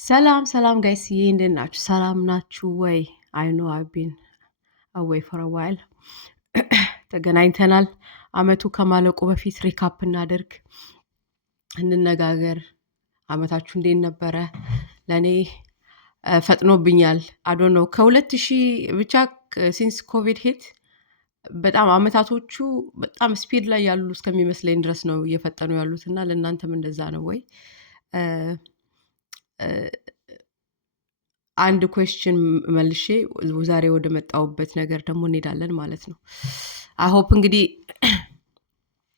ሰላም ጋይስዬ እንዴት ናችሁ? ሰላም ናችሁ ወይ? አይ ኖ አይ ቢን አዌይ ፎር አ ዋይል ተገናኝተናል። አመቱ ከማለቁ በፊት ሪካፕ እናደርግ፣ እንነጋገር። አመታችሁ እንዴት ነበረ? ለእኔ ፈጥኖብኛል። አዶ ነው ከ2000 ብቻ ሲንስ ኮቪድ ሂት በጣም አመታቶቹ በጣም ስፒድ ላይ ያሉ እስከሚመስለኝ ድረስ ነው እየፈጠኑ ያሉት እና ለእናንተም እንደዛ ነው ወይ? አንድ ኩዌስችን መልሼ ዛሬ ወደ መጣሁበት ነገር ደግሞ እንሄዳለን ማለት ነው። አይሆፕ እንግዲህ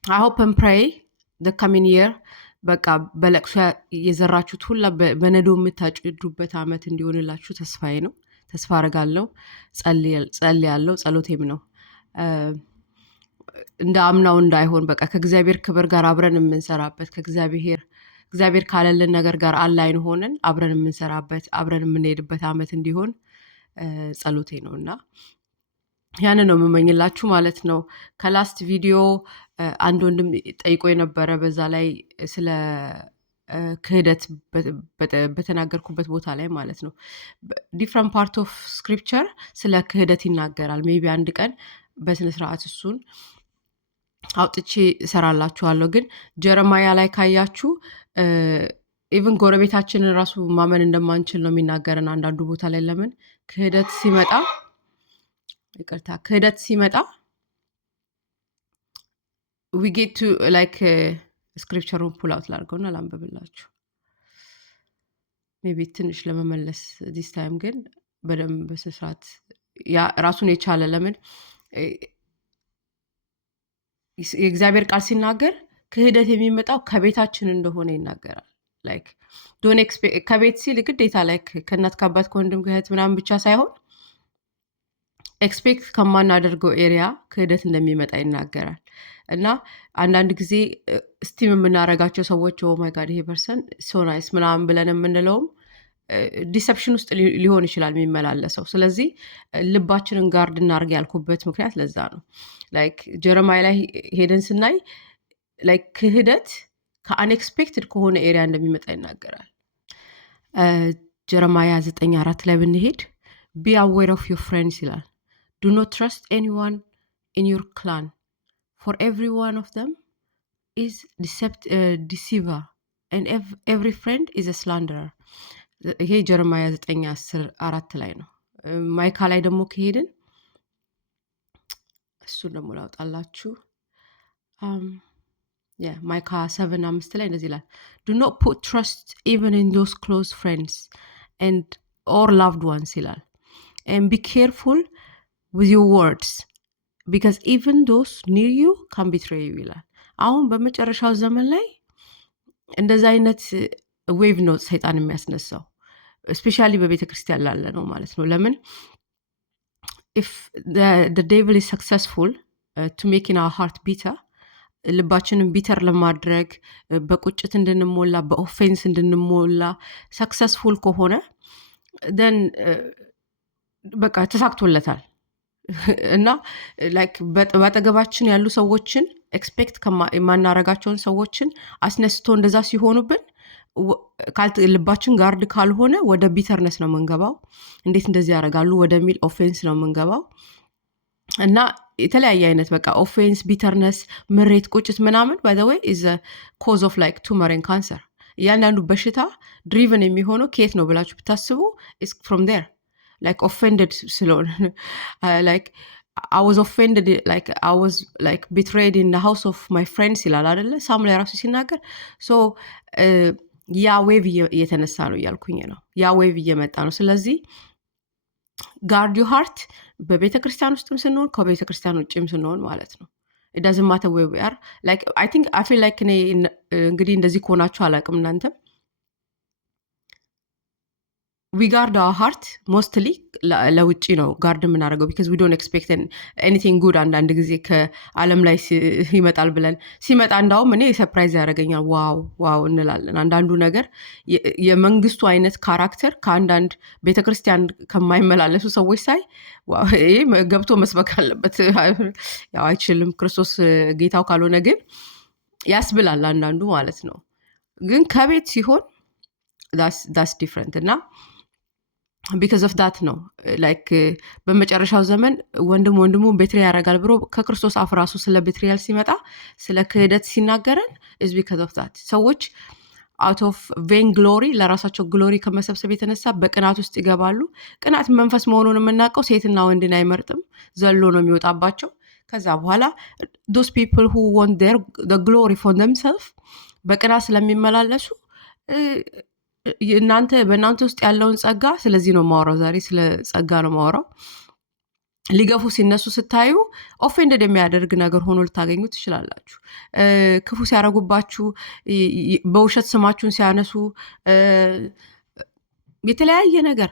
አይሆፕ ን ፕሬይ ደ ካሚንግ የር በቃ በለቅሶ የዘራችሁት ሁላ በነዶ የምታጭዱበት አመት እንዲሆንላችሁ ተስፋዬ ነው። ተስፋ አረጋለሁ፣ ጸልያለሁ፣ ጸሎቴም ነው። እንደ አምናው እንዳይሆን በቃ ከእግዚአብሔር ክብር ጋር አብረን የምንሰራበት እግዚአብሔር ካለልን ነገር ጋር አላይን ሆነን አብረን የምንሰራበት አብረን የምንሄድበት አመት እንዲሆን ጸሎቴ ነው እና ያንን ነው የምመኝላችሁ ማለት ነው። ከላስት ቪዲዮ አንድ ወንድም ጠይቆ የነበረ በዛ ላይ ስለ ክህደት በተናገርኩበት ቦታ ላይ ማለት ነው። ዲፍረንት ፓርት ኦፍ ስክሪፕቸር ስለ ክህደት ይናገራል። ሜቢ አንድ ቀን በስነስርዓት እሱን አውጥቼ እሰራላችኋለሁ። ግን ጀረማያ ላይ ካያችሁ ኢቭን ጎረቤታችንን ራሱ ማመን እንደማንችል ነው የሚናገረን አንዳንዱ ቦታ ላይ። ለምን ክህደት ሲመጣ we get to like ስክሪፕቸሩን ፑል አውት ላድርገውና ላንብብላችሁ። ሜቢ ትንሽ ለመመለስ ዲስ ታይም ግን በደንብ በስርዓት ራሱን የቻለ ለምን የእግዚአብሔር ቃል ሲናገር ክህደት የሚመጣው ከቤታችን እንደሆነ ይናገራል። ላይክ ዶን ኤክስፔክት ከቤት ሲል ግዴታ ላይክ ከእናት ከአባት ከወንድም ከእህት ምናምን ብቻ ሳይሆን ኤክስፔክት ከማናደርገው ኤሪያ ክህደት እንደሚመጣ ይናገራል። እና አንዳንድ ጊዜ ስቲም የምናረጋቸው ሰዎች ኦ ማይ ጋድ ይሄ ፐርሰን ሶ ናይስ ምናምን ብለን የምንለውም ዲሰፕሽን ውስጥ ሊሆን ይችላል የሚመላለሰው። ስለዚህ ልባችንን ጋርድ እናርግ ያልኩበት ምክንያት ለዛ ነው። ላይክ ጀረማያ ላይ ሄደን ስናይ ላይክ ክህደት ከአንኤክስፔክትድ ከሆነ ኤሪያ እንደሚመጣ ይናገራል። ጀረማያ 9:4 ላይ ብንሄድ ቢ አዌር ኦፍ ዮር ፍሬንድስ ይላል። ዱ ኖት ትረስት ኤኒዋን ኢን ዮር ክላን ፎር ኤቭሪ ዋን ኦፍ them is deceiver and every friend is a slanderer። ይሄ ጀረማያ 9:4 ላይ ነው። ማይካ ላይ ደግሞ ከሄድን እሱን ደግሞ ላውጣላችሁ። ማይካ 7:5 ላይ እንደዚህ ይላል do not put trust even in those close friends and or loved ones ይላል and be careful with your words because even those near you can betray you ይላል። አሁን በመጨረሻው ዘመን ላይ እንደዛ አይነት ዌቭ ነው ሰይጣን የሚያስነሳው፣ ስፔሻሊ በቤተ ክርስቲያን ላለ ነው ማለት ነው። ለምን if the devil is successful to making our heart bitter ልባችንን ቢተር ለማድረግ በቁጭት እንድንሞላ በኦፌንስ እንድንሞላ ሰክሰስፉል ከሆነ ደን በቃ ተሳክቶለታል። እና ላይክ በአጠገባችን ያሉ ሰዎችን ኤክስፔክት የማናረጋቸውን ሰዎችን አስነስቶ እንደዛ ሲሆኑብን ልባችን ጋርድ ካልሆነ ወደ ቢተርነስ ነው የምንገባው። እንዴት እንደዚህ ያደርጋሉ ወደሚል ኦፌንስ ነው የምንገባው። እና የተለያየ አይነት በቃ ኦፌንስ፣ ቢተርነስ፣ ምሬት፣ ቁጭት ምናምን ባይ ዘ ዌይ ኢዝ ኮዝ ኦፍ ላይክ ቱመር ኤንድ ካንሰር። እያንዳንዱ በሽታ ድሪቨን የሚሆነው ከየት ነው ብላችሁ ብታስቡ ኢዝ ፍሮም ዴር like offended ስለሆነ like I was offended like I was like betrayed in the house of my friends ይላል አይደለ? ሳም ላይ ራሱ ሲናገር ሶ ያ ዌቭ እየተነሳ ነው እያልኩኝ ነው። ያ ዌቭ እየመጣ ነው። ስለዚህ ጋርድ ዩ ሃርት በቤተ ክርስቲያን ውስጥም ስንሆን ከቤተ ክርስቲያን ውጭም ስንሆን ማለት ነው። it doesn't matter where we are like I feel like እኔ እንግዲህ እንደዚህ ከሆናችሁ አላውቅም እናንተም we guard our heart mostly ለውጪ ነው ጋርድ የምናደርገው because we don't expect anything good። አንዳንድ ጊዜ ከዓለም ላይ ይመጣል ብለን ሲመጣ እንዳውም እኔ ሰርፕራይዝ ያደርገኛል። ዋው እንላለን። አንዳንዱ ነገር የመንግስቱ አይነት ካራክተር ከአንዳንድ ቤተክርስቲያን ከማይመላለሱ ሰዎች ሳይ ይሄ ገብቶ መስበክ አለበት። ያው አይችልም ክርስቶስ ጌታው ካልሆነ ግን ያስብላል አንዳንዱ ማለት ነው። ግን ከቤት ሲሆን ዳስ ዲፍረንት እና ቢካዝ ኦፍ ዳት ነው ላይክ በመጨረሻው ዘመን ወንድሙ ቤትሪያ ያደርጋል ብሎ ከክርስቶስ አፍ ራሱ ስለ ቤትሪያል ሲመጣ ስለ ክህደት ሲናገረን is because of that ሰዎች out of vain glory ለራሳቸው ግሎሪ ከመሰብሰብ የተነሳ በቅናት ውስጥ ይገባሉ። ቅናት መንፈስ መሆኑን የምናውቀው ሴትና ወንድን አይመርጥም፣ ዘሎ ነው የሚወጣባቸው። ከዛ በኋላ those people who want the glory for themselves በቅናት ስለሚመላለሱ በእናንተ ውስጥ ያለውን ጸጋ፣ ስለዚህ ነው ማወራው ዛሬ ስለ ጸጋ ነው ማወራው። ሊገፉ ሲነሱ ስታዩ ኦፌንድድ የሚያደርግ ነገር ሆኖ ልታገኙ ትችላላችሁ። ክፉ ሲያደርጉባችሁ፣ በውሸት ስማችሁን ሲያነሱ፣ የተለያየ ነገር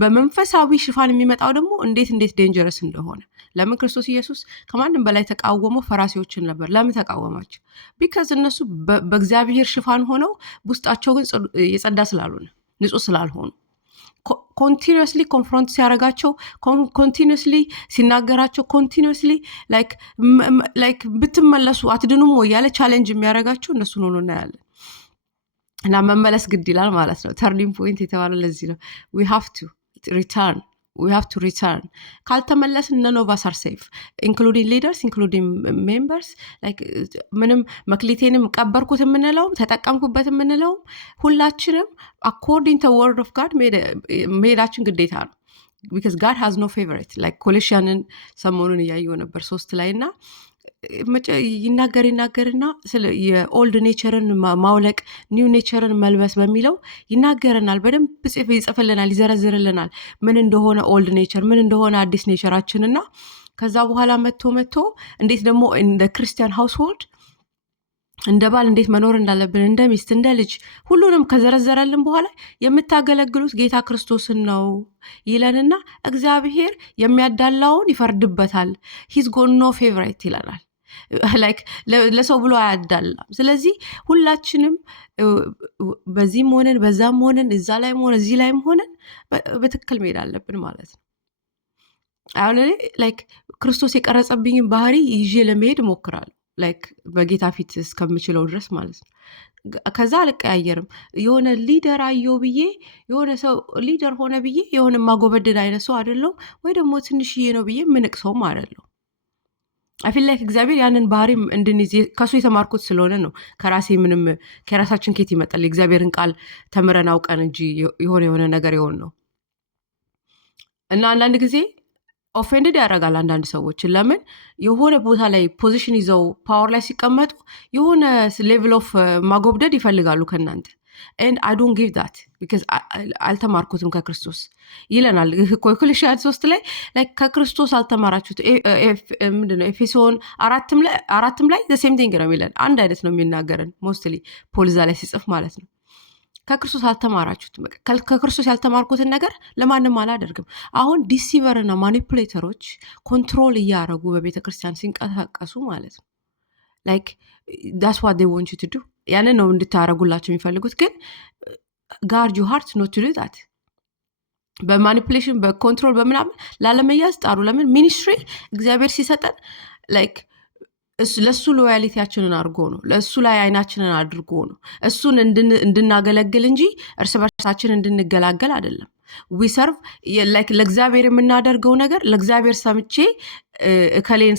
በመንፈሳዊ ሽፋን የሚመጣው ደግሞ እንዴት ዴንጀረስ እንደሆነ። ለምን ክርስቶስ ኢየሱስ ከማንም በላይ ተቃወመው ፈራሲዎችን ነበር። ለምን ተቃወማቸው? ቢካዝ እነሱ በእግዚአብሔር ሽፋን ሆነው ውስጣቸው ግን የጸዳ ስላልሆነ ንጹህ ስላልሆኑ ኮንቲኒስሊ ኮንፍሮንት ሲያደርጋቸው፣ ኮንቲኒስሊ ሲናገራቸው፣ ኮንቲኒስሊ ላይክ ብትመለሱ አትድኑም ወይ ያለ ቻሌንጅ የሚያደርጋቸው እነሱን ሆኖ እናያለን። እና መመለስ ግድ ይላል ማለት ነው። ተርኒንግ ፖይንት የተባለው ለዚህ ነው። we have to return ካልተመለስን none of us are safe including leaders including members like ምንም መክሊቴንም ቀበርኩት የምንለውም ተጠቀምኩበት የምንለውም ሁላችንም according to word of God መሄዳችን ግዴታ ነው። because God has no favorite like ኮሌሽያንን ሰሞኑን እያየሁ ነበር 3 ላይ እና ይናገርና የኦልድ ኔቸርን ማውለቅ ኒው ኔቸርን መልበስ በሚለው ይናገረናል። በደንብ ይጽፍልናል፣ ይዘረዝርልናል ምን እንደሆነ ኦልድ ኔቸር ምን እንደሆነ አዲስ ኔቸራችንና ከዛ በኋላ መጥቶ እንዴት ደግሞ እንደ ክርስቲያን ሃውስሆልድ እንደ ባል እንዴት መኖር እንዳለብን እንደ ሚስት እንደ ልጅ ሁሉንም ከዘረዘረልን በኋላ የምታገለግሉት ጌታ ክርስቶስን ነው ይለንና እግዚአብሔር የሚያዳላውን ይፈርድበታል። ሂዝ ጎት ኖ ፌቨራይት ይለናል። ላይክ ለሰው ብሎ አያዳላም። ስለዚህ ሁላችንም በዚህም ሆነን በዛም ሆነን እዛ ላይም ሆነን እዚህ ላይም ሆነን በትክክል መሄድ አለብን ማለት ነው። አሁን ላይክ ክርስቶስ የቀረጸብኝን ባህሪ ይዤ ለመሄድ እሞክራለሁ ላይክ በጌታ ፊት እስከምችለው ድረስ ማለት ነው። ከዛ አልቀያየርም። የሆነ ሊደር አየው ብዬ የሆነ ሰው ሊደር ሆነ ብዬ የሆነ ማጎበደድ አይነት ሰው አይደለሁም፣ ወይ ደግሞ ትንሽዬ ነው ብዬ ምንቅ ሰውም አይደለሁም። አፊል ላይክ እግዚአብሔር ያንን ባህሪ እንድንይዝ ከሱ የተማርኩት ስለሆነ ነው። ከራሳችን ኬት ይመጣል? የእግዚአብሔርን ቃል ተምረን አውቀን እንጂ የሆነ ነገር የሆን ነው። እና አንዳንድ ጊዜ ኦፌንድድ ያደርጋል አንዳንድ ሰዎችን። ለምን የሆነ ቦታ ላይ ፖዚሽን ይዘው ፓወር ላይ ሲቀመጡ የሆነ ሌቭል ኦፍ ማጎብደድ ይፈልጋሉ ከእናንተ። and I don't give that because አልተማርኩትም ከክርስቶስ ይለናል። ኮሎሲያስ 3 ላይ ከክርስቶስ አልተማራችሁት። ምንድነው ኤፌሶን 4 ላይ the same thing ነው የሚለን። አንድ አይነት ነው የሚናገረን ሞስትሊ ፖል እዛ ላይ ሲጽፍ ማለት ነው። ከክርስቶስ አልተማራችሁትም። ከክርስቶስ ያልተማርኩትን ነገር ለማንም አላደርግም። አሁን ዲሲቨር እና ማኒፑሌተሮች ኮንትሮል እያደረጉ በቤተ ክርስቲያን ሲንቀሳቀሱ ማለት ነው like that's what they want you to do ያንን ነው እንድታረጉላቸው የሚፈልጉት። ግን guard your heart not to do that። በማኒፑሌሽን በኮንትሮል በምናምን ላለመያዝ ጣሩ። ለምን ሚኒስትሪ እግዚአብሔር ሲሰጠን like ለሱ ሎያሊቲያችንን አድርጎ ነው፣ ለሱ ላይ አይናችንን አድርጎ ነው እሱን እንድናገለግል እንጂ እርስ በርሳችን እንድንገላገል አይደለም። we serve like ለእግዚአብሔር የምናደርገው ነገር ለእግዚአብሔር ሰምቼ ከሌን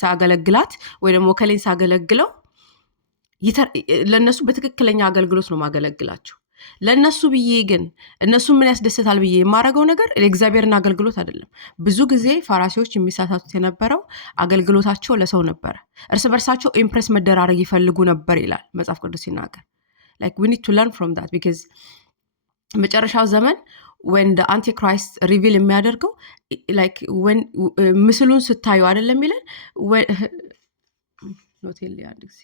ሳገለግላት ወይ ደግሞ ከሌን ሳገለግለው ለነሱ በትክክለኛ አገልግሎት ነው ማገለግላቸው። ለነሱ ብዬ ግን እነሱ ምን ያስደስታል ብዬ የማረገው ነገር ለእግዚአብሔርና አገልግሎት አይደለም። ብዙ ጊዜ ፈራሲዎች የሚሳሳቱት የነበረው አገልግሎታቸው ለሰው ነበር። እርስ በርሳቸው ኢምፕሬስ መደራረግ ይፈልጉ ነበር ይላል መጽሐፍ ቅዱስ ሲናገር። like we need to learn from that because መጨረሻው ዘመን when the antichrist reveal የሚያደርገው like when ምስሉን ስታዩ አይደለም ይላል ኖቴል አንድ ጊዜ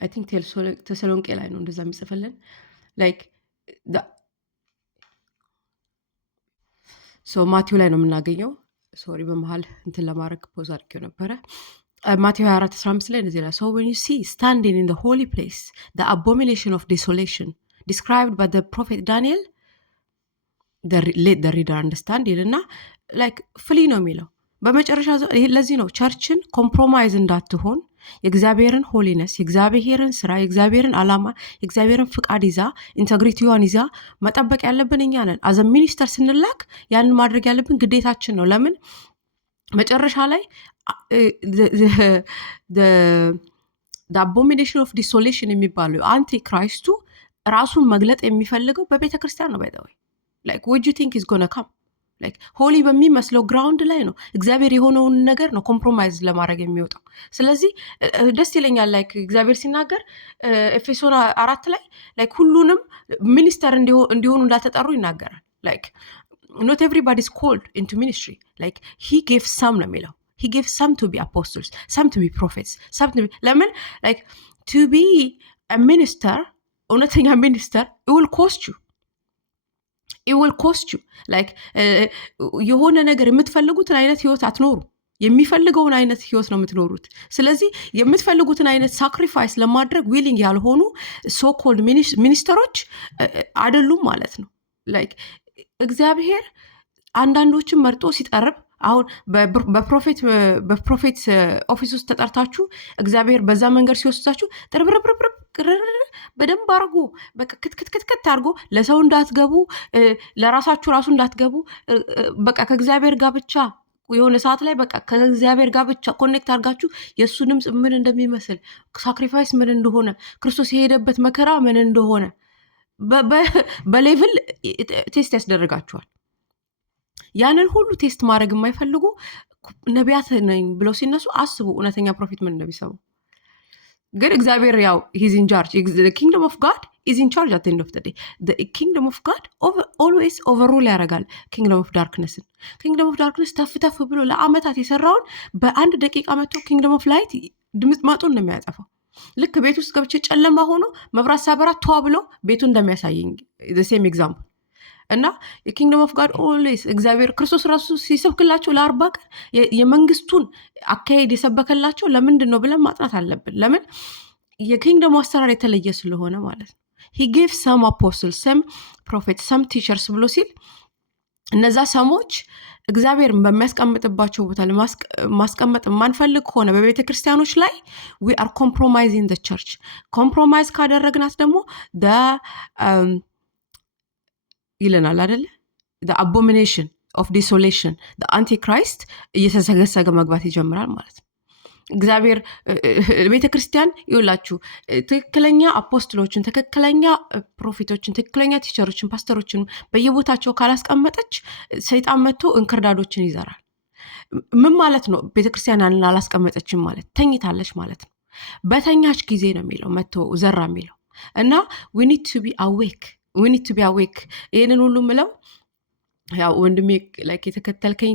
I think ተሰሎንቄ ላይ ነው እንደዛ የሚጽፍልን like so ማቴዎ ላይ ነው የምናገኘው። ሶሪ በመሃል እንትን ለማድረግ ፖዝ አድርጌው ነበረ። ማቴዎ 24:15 ላይ እንደዚህ ይላል so when you see standing in the holy place the abomination of desolation described by the prophet Daniel let the reader understand ይልና like ፍሊ ነው የሚለው በመጨረሻ ለዚህ ነው ቸርችን ኮምፕሮማይዝ እንዳትሆን የእግዚአብሔርን ሆሊነስ የእግዚአብሔርን ስራ የእግዚአብሔርን ዓላማ የእግዚአብሔርን ፍቃድ ይዛ ኢንተግሪቲዋን ይዛ መጠበቅ ያለብን እኛ ነን። አዘ ሚኒስተር ስንላክ ያንን ማድረግ ያለብን ግዴታችን ነው። ለምን መጨረሻ ላይ አቦሚኔሽን ኦፍ ዲሶሌሽን የሚባለው አንቲ ክራይስቱ ራሱን መግለጥ የሚፈልገው በቤተ ክርስቲያን ነው። ባይዘወይ ላይክ what do you think is gonna come ላይክ ሆሊ በሚመስለው ግራውንድ ላይ ነው እግዚአብሔር የሆነውን ነገር ነው ኮምፕሮማይዝ ለማድረግ የሚወጣው። ስለዚህ ደስ ይለኛል ላይክ እግዚአብሔር ሲናገር ኤፌሶን 4 ላይ ላይክ ሁሉንም ሚኒስተር እንዲሆኑ እንዳልተጠሩ ይናገራል። ላይክ not everybody is called into ministry, like he gave some ነው የሚለው he gave some to be apostles, some to be prophets, some to be ለምን like to be a minister እውነተኛ ሚኒስተር it will cost you like የሆነ ነገር የምትፈልጉትን አይነት ህይወት አትኖሩ የሚፈልገውን አይነት ህይወት ነው የምትኖሩት። ስለዚህ የምትፈልጉትን አይነት ሳክሪፋይስ ለማድረግ ዊሊንግ ያልሆኑ ሶ ኮልድ ሚኒስተሮች አይደሉም ማለት ነው። ላይክ እግዚአብሔር አንዳንዶችን መርጦ ሲጠርብ አሁን በፕሮፌት ኦፊስ ውስጥ ተጠርታችሁ እግዚአብሔር በዛ መንገድ ሲወስዳችሁ ጥርብርብርብር በደንብ አርጎ በቃ ክትክትክት አርጎ ለሰው እንዳትገቡ ለራሳችሁ ራሱ እንዳትገቡ በቃ ከእግዚአብሔር ጋር ብቻ የሆነ ሰዓት ላይ በቃ ከእግዚአብሔር ጋር ብቻ ኮኔክት አርጋችሁ የእሱ ድምፅ ምን እንደሚመስል ሳክሪፋይስ ምን እንደሆነ ክርስቶስ የሄደበት መከራ ምን እንደሆነ በሌቭል ቴስት ያስደርጋችኋል። ያንን ሁሉ ቴስት ማድረግ የማይፈልጉ ነቢያት ነኝ ብለው ሲነሱ አስቡ እውነተኛ ፕሮፌት ምን እንደሚሰሙ። ግን እግዚአብሔር ያው ሂዝ ኢን ቻርጅ ኪንግደም ኦፍ ጋድ ኢዝ ኢን ቻርጅ አት ኤንድ ኦፍ ዘ ዴይ ኪንግደም ኦፍ ጋድ ኦልዌይስ ኦቨርሩል ያደርጋል ኪንግደም ኦፍ ዳርክነስን። ኪንግደም ኦፍ ዳርክነስ ተፍ ብሎ ለአመታት የሰራውን በአንድ ደቂቃ መጥቶ ኪንግደም ኦፍ ላይት ድምጥማጡን ነው የሚያጠፋው። ልክ ቤት ውስጥ ገብቼ ጨለማ ሆኖ መብራት ሳበራ ተዋ ብሎ ቤቱ እንደሚያሳየኝ ዘ ሴም ኤግዛምፕል እና የኪንግደም ኦፍ ጋድ ኦልዌይስ እግዚአብሔር ክርስቶስ ራሱ ሲሰብክላቸው ለ40 ቀን የመንግስቱን አካሄድ የሰበከላቸው ለምንድን ነው ብለን ማጥናት አለብን። ለምን የኪንግደሙ አሰራር የተለየ ስለሆነ ማለት ነው። he gave some apostles, some prophets, some teachers ብሎ ሲል እነዛ ሰሞች እግዚአብሔርን በሚያስቀምጥባቸው ቦታ ማስቀመጥ የማንፈልግ ከሆነ በቤተ ክርስቲያኖች ላይ we are compromising the church። ኮምፕሮማይዝ ካደረግናት ደግሞ ይለናል አይደለ the abomination of desolation the antichrist እየተሰገሰገ መግባት ይጀምራል ማለት ነው። እግዚአብሔር ቤተ ክርስቲያን ይውላችሁ ትክክለኛ አፖስትሎችን ትክክለኛ ፕሮፌቶችን ትክክለኛ ቲቸሮችን ፓስተሮችን በየቦታቸው ካላስቀመጠች ሰይጣን መጥቶ እንክርዳዶችን ይዘራል። ምን ማለት ነው? ቤተ ክርስቲያን ያንን አላስቀመጠችም ማለት ተኝታለች ማለት ነው። በተኛች ጊዜ ነው የሚለው መጥቶ ዘራ የሚለው እና we need to be awake ይሄንን ሁሉ ምለው ያው ወንድሜ ላይክ የተከተልከኝ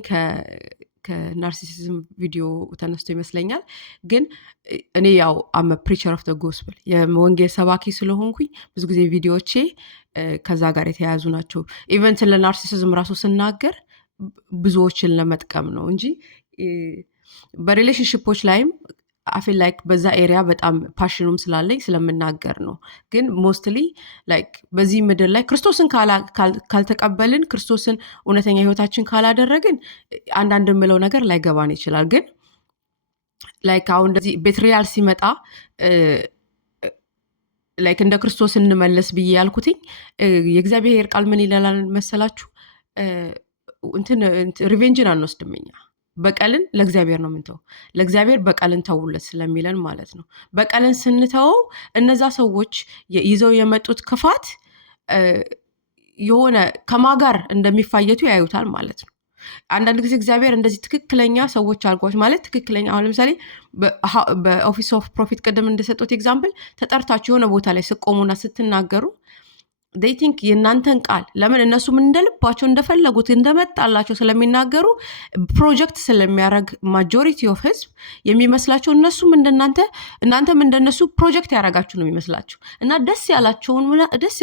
ከናርሲሲዝም ቪዲዮ ተነስቶ ይመስለኛል። ግን እኔ ያው አም ፕሪቸር ኦፍ ዘ ጎስፕል የወንጌል ሰባኪ ስለሆንኩኝ ብዙ ጊዜ ቪዲዮዎቼ ከዛ ጋር የተያያዙ ናቸው። ኢቨን ስለ ናርሲሲዝም ራሱ ስናገር ብዙዎችን ለመጥቀም ነው እንጂ በሪሌሽንሽፖች ላይም አፌል ላይክ በዛ ኤሪያ በጣም ፓሽኑም ስላለኝ ስለምናገር ነው። ግን ሞስትሊ ላይክ በዚህ ምድር ላይ ክርስቶስን ካልተቀበልን ክርስቶስን እውነተኛ ህይወታችን ካላደረግን አንዳንድ የምለው ነገር ላይገባን ይችላል። ግን ላይክ አሁን እንደዚህ ቤትሪያል ሲመጣ ላይክ እንደ ክርስቶስ እንመለስ ብዬ ያልኩትኝ የእግዚአብሔር ቃል ምን ይላል መሰላችሁ? ሪቬንጅን አንወስድም እኛ በቀልን ለእግዚአብሔር ነው ምንተው ለእግዚአብሔር በቀልን ተውለት ስለሚለን ማለት ነው። በቀልን ስንተው እነዛ ሰዎች ይዘው የመጡት ክፋት የሆነ ከማጋር እንደሚፋየቱ ያዩታል ማለት ነው። አንዳንድ ጊዜ እግዚአብሔር እንደዚህ ትክክለኛ ሰዎች አልጓች ማለት ትክክለኛ አሁን ለምሳሌ በኦፊስ ኦፍ ፕሮፊት ቀደም እንደሰጡት ኤግዛምፕል ተጠርታችሁ የሆነ ቦታ ላይ ስቆሙና ስትናገሩ they think የእናንተን ቃል ለምን እነሱም እንደልባቸው እንደፈለጉት እንደመጣላቸው ስለሚናገሩ ፕሮጀክት ስለሚያደርግ ማጆሪቲ ኦፍ ህዝብ የሚመስላቸው እነሱም እናንተም እንደነሱ ፕሮጀክት ያደርጋችሁ ነው የሚመስላችሁ እና ደስ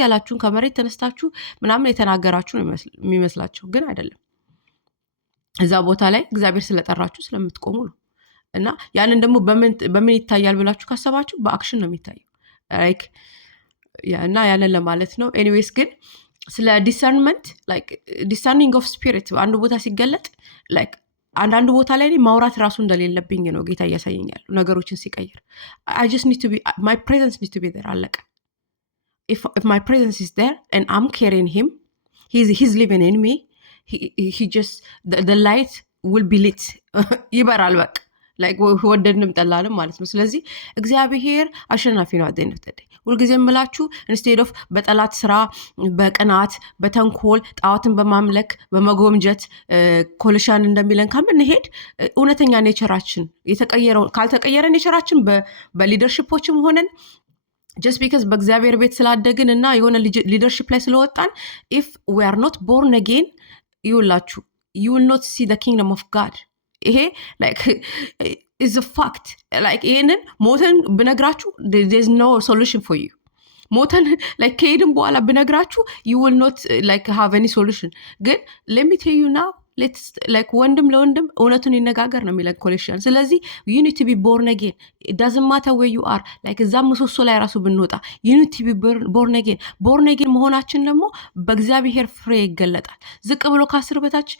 ያላችሁን ከመሬት ተነስታችሁ ምናምን የተናገራችሁ ነው የሚመስላቸው። ግን አይደለም። እዛ ቦታ ላይ እግዚአብሔር ስለጠራችሁ ስለምትቆሙ ነው። እና ያንን ደግሞ በምን ይታያል ብላችሁ ካሰባችሁ በአክሽን ነው የሚታየው ላይክ እና ያንን ለማለት ነው። ኤኒዌይስ ግን ስለ ዲሰርንመንት ላይክ ዲሰርኒንግ ኦፍ ስፒሪት አንዱ ቦታ ሲገለጥ ላይክ አንዳንድ ቦታ ላይ ማውራት ራሱ እንደሌለብኝ ነው ጌታ እያሳየኛል ነገሮችን ሲቀይር። I just need to be, my presence needs to be there አለቀ። if my presence is there and I'm carrying him, he's living in me, he just the light will be lit ይበራል በቃ like ወደድንም ጠላንም ማለት ነው። ስለዚህ እግዚአብሔር አሸናፊ ነው አደነተደ ሁልጊዜ የምላችሁ ኢንስቴድ ኦፍ በጠላት ስራ በቅናት በተንኮል ጣዖትን በማምለክ በመጎምጀት ኮልሻን እንደሚለን ከምንሄድ እውነተኛ ኔቸራችን የተቀየረው ካልተቀየረ ኔቸራችን በሊደርሺፖችም ሆነን just because በእግዚአብሔር ቤት ስላደግን እና የሆነ ሊደርሺፕ ላይ ስለወጣን if we are not born again ይውላችሁ you will not see the kingdom of God። ይሄ like is a fact like ይሄንን ሞተን ብነግራችሁ there's no solution for you። ሞተን like ከሄድን በኋላ ብነግራችሁ you will not like have any solution። ግን let me tell you now let's like ወንድም ለወንድም እውነቱን ይነጋገር ነው የሚለን ኮሌክሽን። ስለዚህ you need to be born again, it doesn't matter where you are like እዛ ምሰሶ ላይ ራሱ ብንወጣ you need to be born again። born again መሆናችን ደግሞ በእግዚአብሔር ፍሬ ይገለጣል። ዝቅ ብሎ ከ10 በታች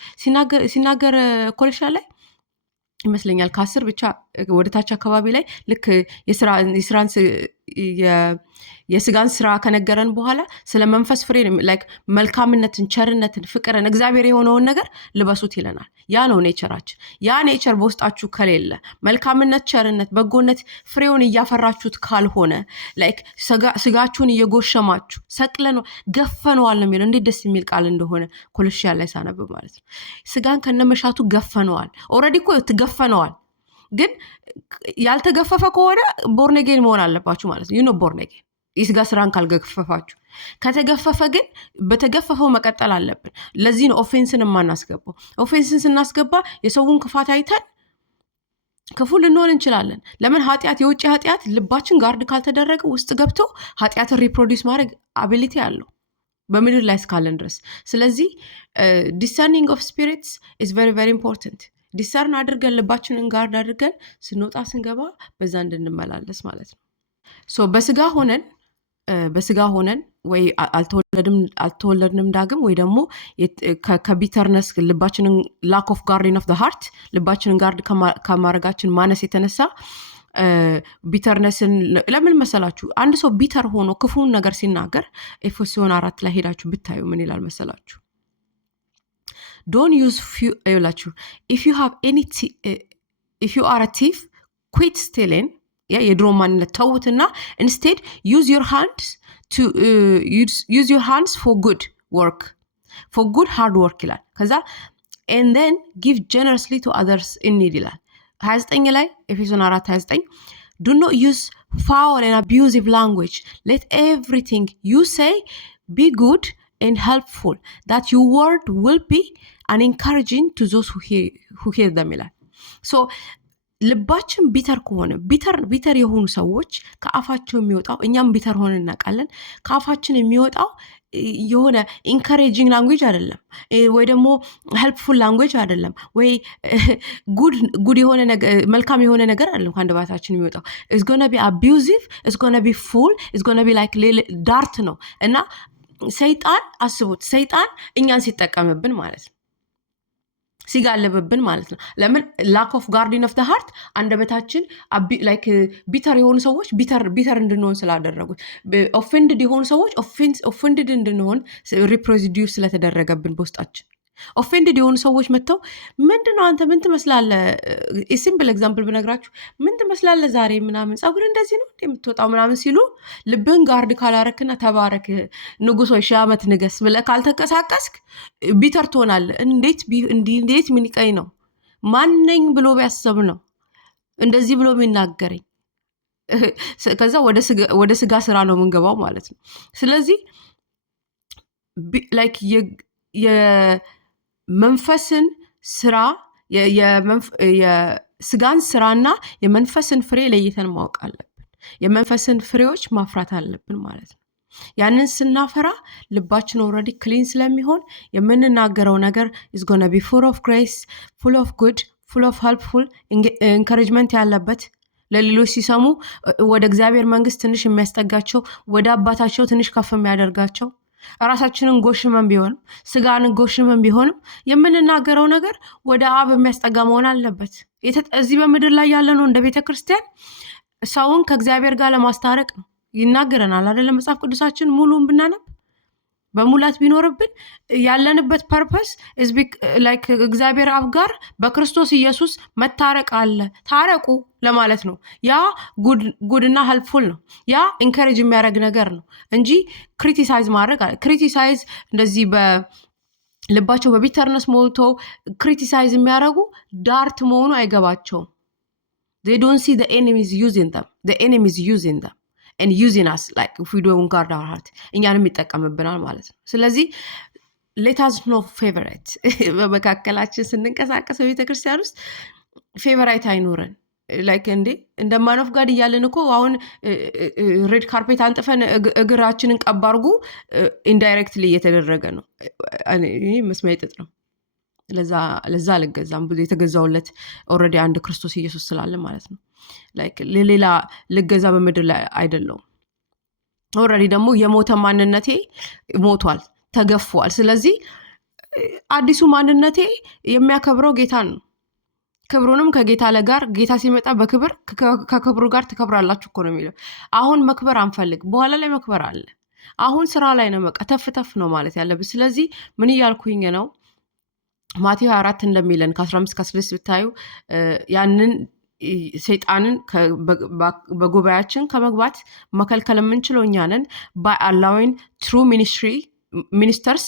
ሲናገር ኮሌክሽን ላይ ይመስለኛል ከ10 ብቻ ወደ ታች አካባቢ ላይ ልክ የስራን የስጋን ስራ ከነገረን በኋላ ስለ መንፈስ ፍሬ like መልካምነትን ቸርነትን ፍቅርን እግዚአብሔር የሆነውን ነገር ልበሱት ይለናል። ያ ነው ኔቸራችን። ያ ኔቸር በውስጣችሁ ከሌለ መልካምነት ቸርነት በጎነት ፍሬውን እያፈራችሁት ካልሆነ like ስጋችሁን እየጎሸማችሁ ሰቅለን ገፈነዋል ነው የሚለው። እንዴት ደስ የሚል ቃል እንደሆነ ኮሎሲያን ላይ ሳነብ ማለት ነው። ስጋን ከነመሻቱ ገፈነዋል። ኦልሬዲ እኮ ትገፈነዋል። ግን ያልተገፈፈ ከሆነ ቦርን አጌን መሆን አለባችሁ ማለት ነው። you know born again የስጋ ስራን ካልገፈፋችሁ። ከተገፈፈ ግን በተገፈፈው መቀጠል አለብን። ለዚህ ነው ኦፌንስን የማናስገባው። ኦፌንስን ስናስገባ የሰውን ክፋት አይተን ክፉ ልንሆን እንችላለን። ለምን ኃጢአት የውጭ ኃጢአት ልባችን ጋርድ ካልተደረገ ውስጥ ገብቶ ኃጢአትን ሪፕሮዲውስ ማድረግ አቢሊቲ አለው በምድር ላይ እስካለን ድረስ። ስለዚህ discerning of spirits is very very important። ዲሰርን አድርገን ልባችንን ጋርድ አድርገን ስንወጣ ስንገባ በዛ እንድንመላለስ ማለት ነው። ሶ በስጋ ሆነን ወይ አልተወለድንም ዳግም ወይ ደግሞ ከቢተርነስ ልባችንን lack of guarding of the heart ልባችንን ጋርድ ከማድረጋችን ማነስ የተነሳ ቢተርነስን ለምን መሰላችሁ? አንድ ሰው ቢተር ሆኖ ክፉን ነገር ሲናገር ኤፌሶን 4 ላይ ሄዳችሁ ብታዩ ምን ይላል መሰላችሁ? Don't use if you have any if you are a thief, quit stealing. የድሮ ማንነት ተውትና instead use your hands to use your hands for good work, for good hard work ይላል። ከዛ and then give generously to others in need ይላል። 29 ላይ ኤፌሶን 4:29 do not use foul and abusive language, let everything you say be good and helpful, that your word will be an encouraging to those who hear them ይላል። so ልባችን ቢተር ከሆነ ቢተር የሆኑ ሰዎች ከአፋቸው የሚወጣው እኛም ቢተር ሆነን እናውቃለን። ከአፋችን የሚወጣው የሆነ ኢንካሬጂንግ ላንጉዌጅ አይደለም ወይ ደግሞ ሄልፕፉል ላንጉዌጅ አይደለም ወይ ጉድ የሆነ ነገር መልካም የሆነ ነገር አይደለም። ከአንደበታችን የሚወጣው is going to be abusive, is going to be full, is going to be like ዳርት ነው እና ሰይጣን አስቡት፣ ሰይጣን እኛን ሲጠቀምብን ማለት ነው ሲጋለብብን ማለት ነው። ለምን lack of guarding of the heart አንደበታችን like ቢተር የሆኑ ሰዎች ቢተር እንድንሆን ስላደረጉት offended የሆኑ ሰዎች offended እንድንሆን reproduce ስለተደረገብን በውስጣችን offended የሆኑ ሰዎች መጥተው ምንድነው አንተ ምን ትመስላለህ? ሲምፕል ኤግዛምፕል ብነግራችሁ ምን ትመስላለህ ዛሬ ምናምን ጸጉር እንደዚህ ነው እንደምትወጣው ምናምን ሲሉ ልብን ጋርድ ካላረክና ተባረክ ንጉስ ወይ ሺህ ዓመት ንገስ ብለህ ካልተንቀሳቀስክ ቢተር ትሆናለህ። እንዴት ምን ይቀይ ነው ማንነኝ ብሎ ቢያስብ ነው እንደዚህ ብሎ የሚናገረኝ። ከዛ ወደ ስጋ ስራ ነው የምንገባው ማለት ነው። ስለዚህ like የመንፈስን ስራ የስጋን ስራና የመንፈስን ፍሬ ለይተን ማወቅ አለብን። የመንፈስን ፍሬዎች ማፍራት አለብን ማለት ነው። ያንን ስናፈራ ልባችን ኦልሬዲ ክሊን ስለሚሆን የምንናገረው ነገር is going to be full of grace, full of good, full of helpful, encouragement ያለበት ለሌሎች ሲሰሙ ወደ እግዚአብሔር መንግስት ትንሽ የሚያስጠጋቸው ወደ አባታቸው ትንሽ ከፍ የሚያደርጋቸው ራሳችንን ጎሽመን ቢሆንም ስጋንን ጎሽመን ቢሆንም የምንናገረው ነገር ወደ አብ የሚያስጠጋ መሆን አለበት። እዚህ በምድር ላይ ያለነው እንደ ቤተ ክርስቲያን ሰውን ከእግዚአብሔር ጋር ለማስታረቅ ነው። ይናገረናል አይደለም? መጽሐፍ ቅዱሳችን ሙሉን ብናነብ በሙላት ቢኖርብን ያለንበት ፐርፐስ ላይክ እግዚአብሔር አብ ጋር በክርስቶስ ኢየሱስ መታረቅ አለ። ታረቁ ለማለት ነው። ያ ጉድና ሄልፕፉል ነው። ያ ኢንከሬጅ የሚያደርግ ነገር ነው እንጂ ክሪቲሳይዝ ማድረግ ክሪቲሳይዝ እንደዚህ በልባቸው በቢተርነስ ሞልቶ ክሪቲሳይዝ የሚያደርጉ ዳርት መሆኑ አይገባቸውም። they don't see the enemy is using them. The enemy is using them and using us like if we don't guard our heart. እኛንም ይጠቀምብናል ማለት ነው። ስለዚህ let us know favorite በመካከላችን ስንንቀሳቀስ በቤተክርስቲያን ውስጥ ፌቨራይት አይኖረን። ላይክ እንደ ማን ኦፍ ጋድ እያለን እኮ አሁን ሬድ ካርፔት አንጥፈን እግራችንን ቀባርጉ ኢንዳይሬክትሊ እየተደረገ ነው። ይህ መስሚያ ይጥጥ ነው። ለዛ አልገዛም። ብዙ የተገዛውለት ኦልሬዲ አንድ ክርስቶስ ኢየሱስ ስላለ ማለት ነው። ላይክ ሌላ ልገዛ በምድር ላይ አይደለውም። ኦልሬዲ ደግሞ የሞተ ማንነቴ ሞቷል፣ ተገፏል። ስለዚህ አዲሱ ማንነቴ የሚያከብረው ጌታን ነው። ክብሩንም ከጌታ ለጋር ጌታ ሲመጣ በክብር ከክብሩ ጋር ትከብራላችሁ እኮ ነው የሚለው። አሁን መክበር አንፈልግ፣ በኋላ ላይ መክበር አለ። አሁን ስራ ላይ ነው፣ በቃ ተፍ ነው ማለት ያለብን። ስለዚህ ምን እያልኩኝ ነው? ማቴዎስ 4 እንደሚለን ከ15-16 ብታዩ ያንን ሰይጣንን በጉባኤያችን ከመግባት መከልከል የምንችለው እኛ ነን። by allowing true ministers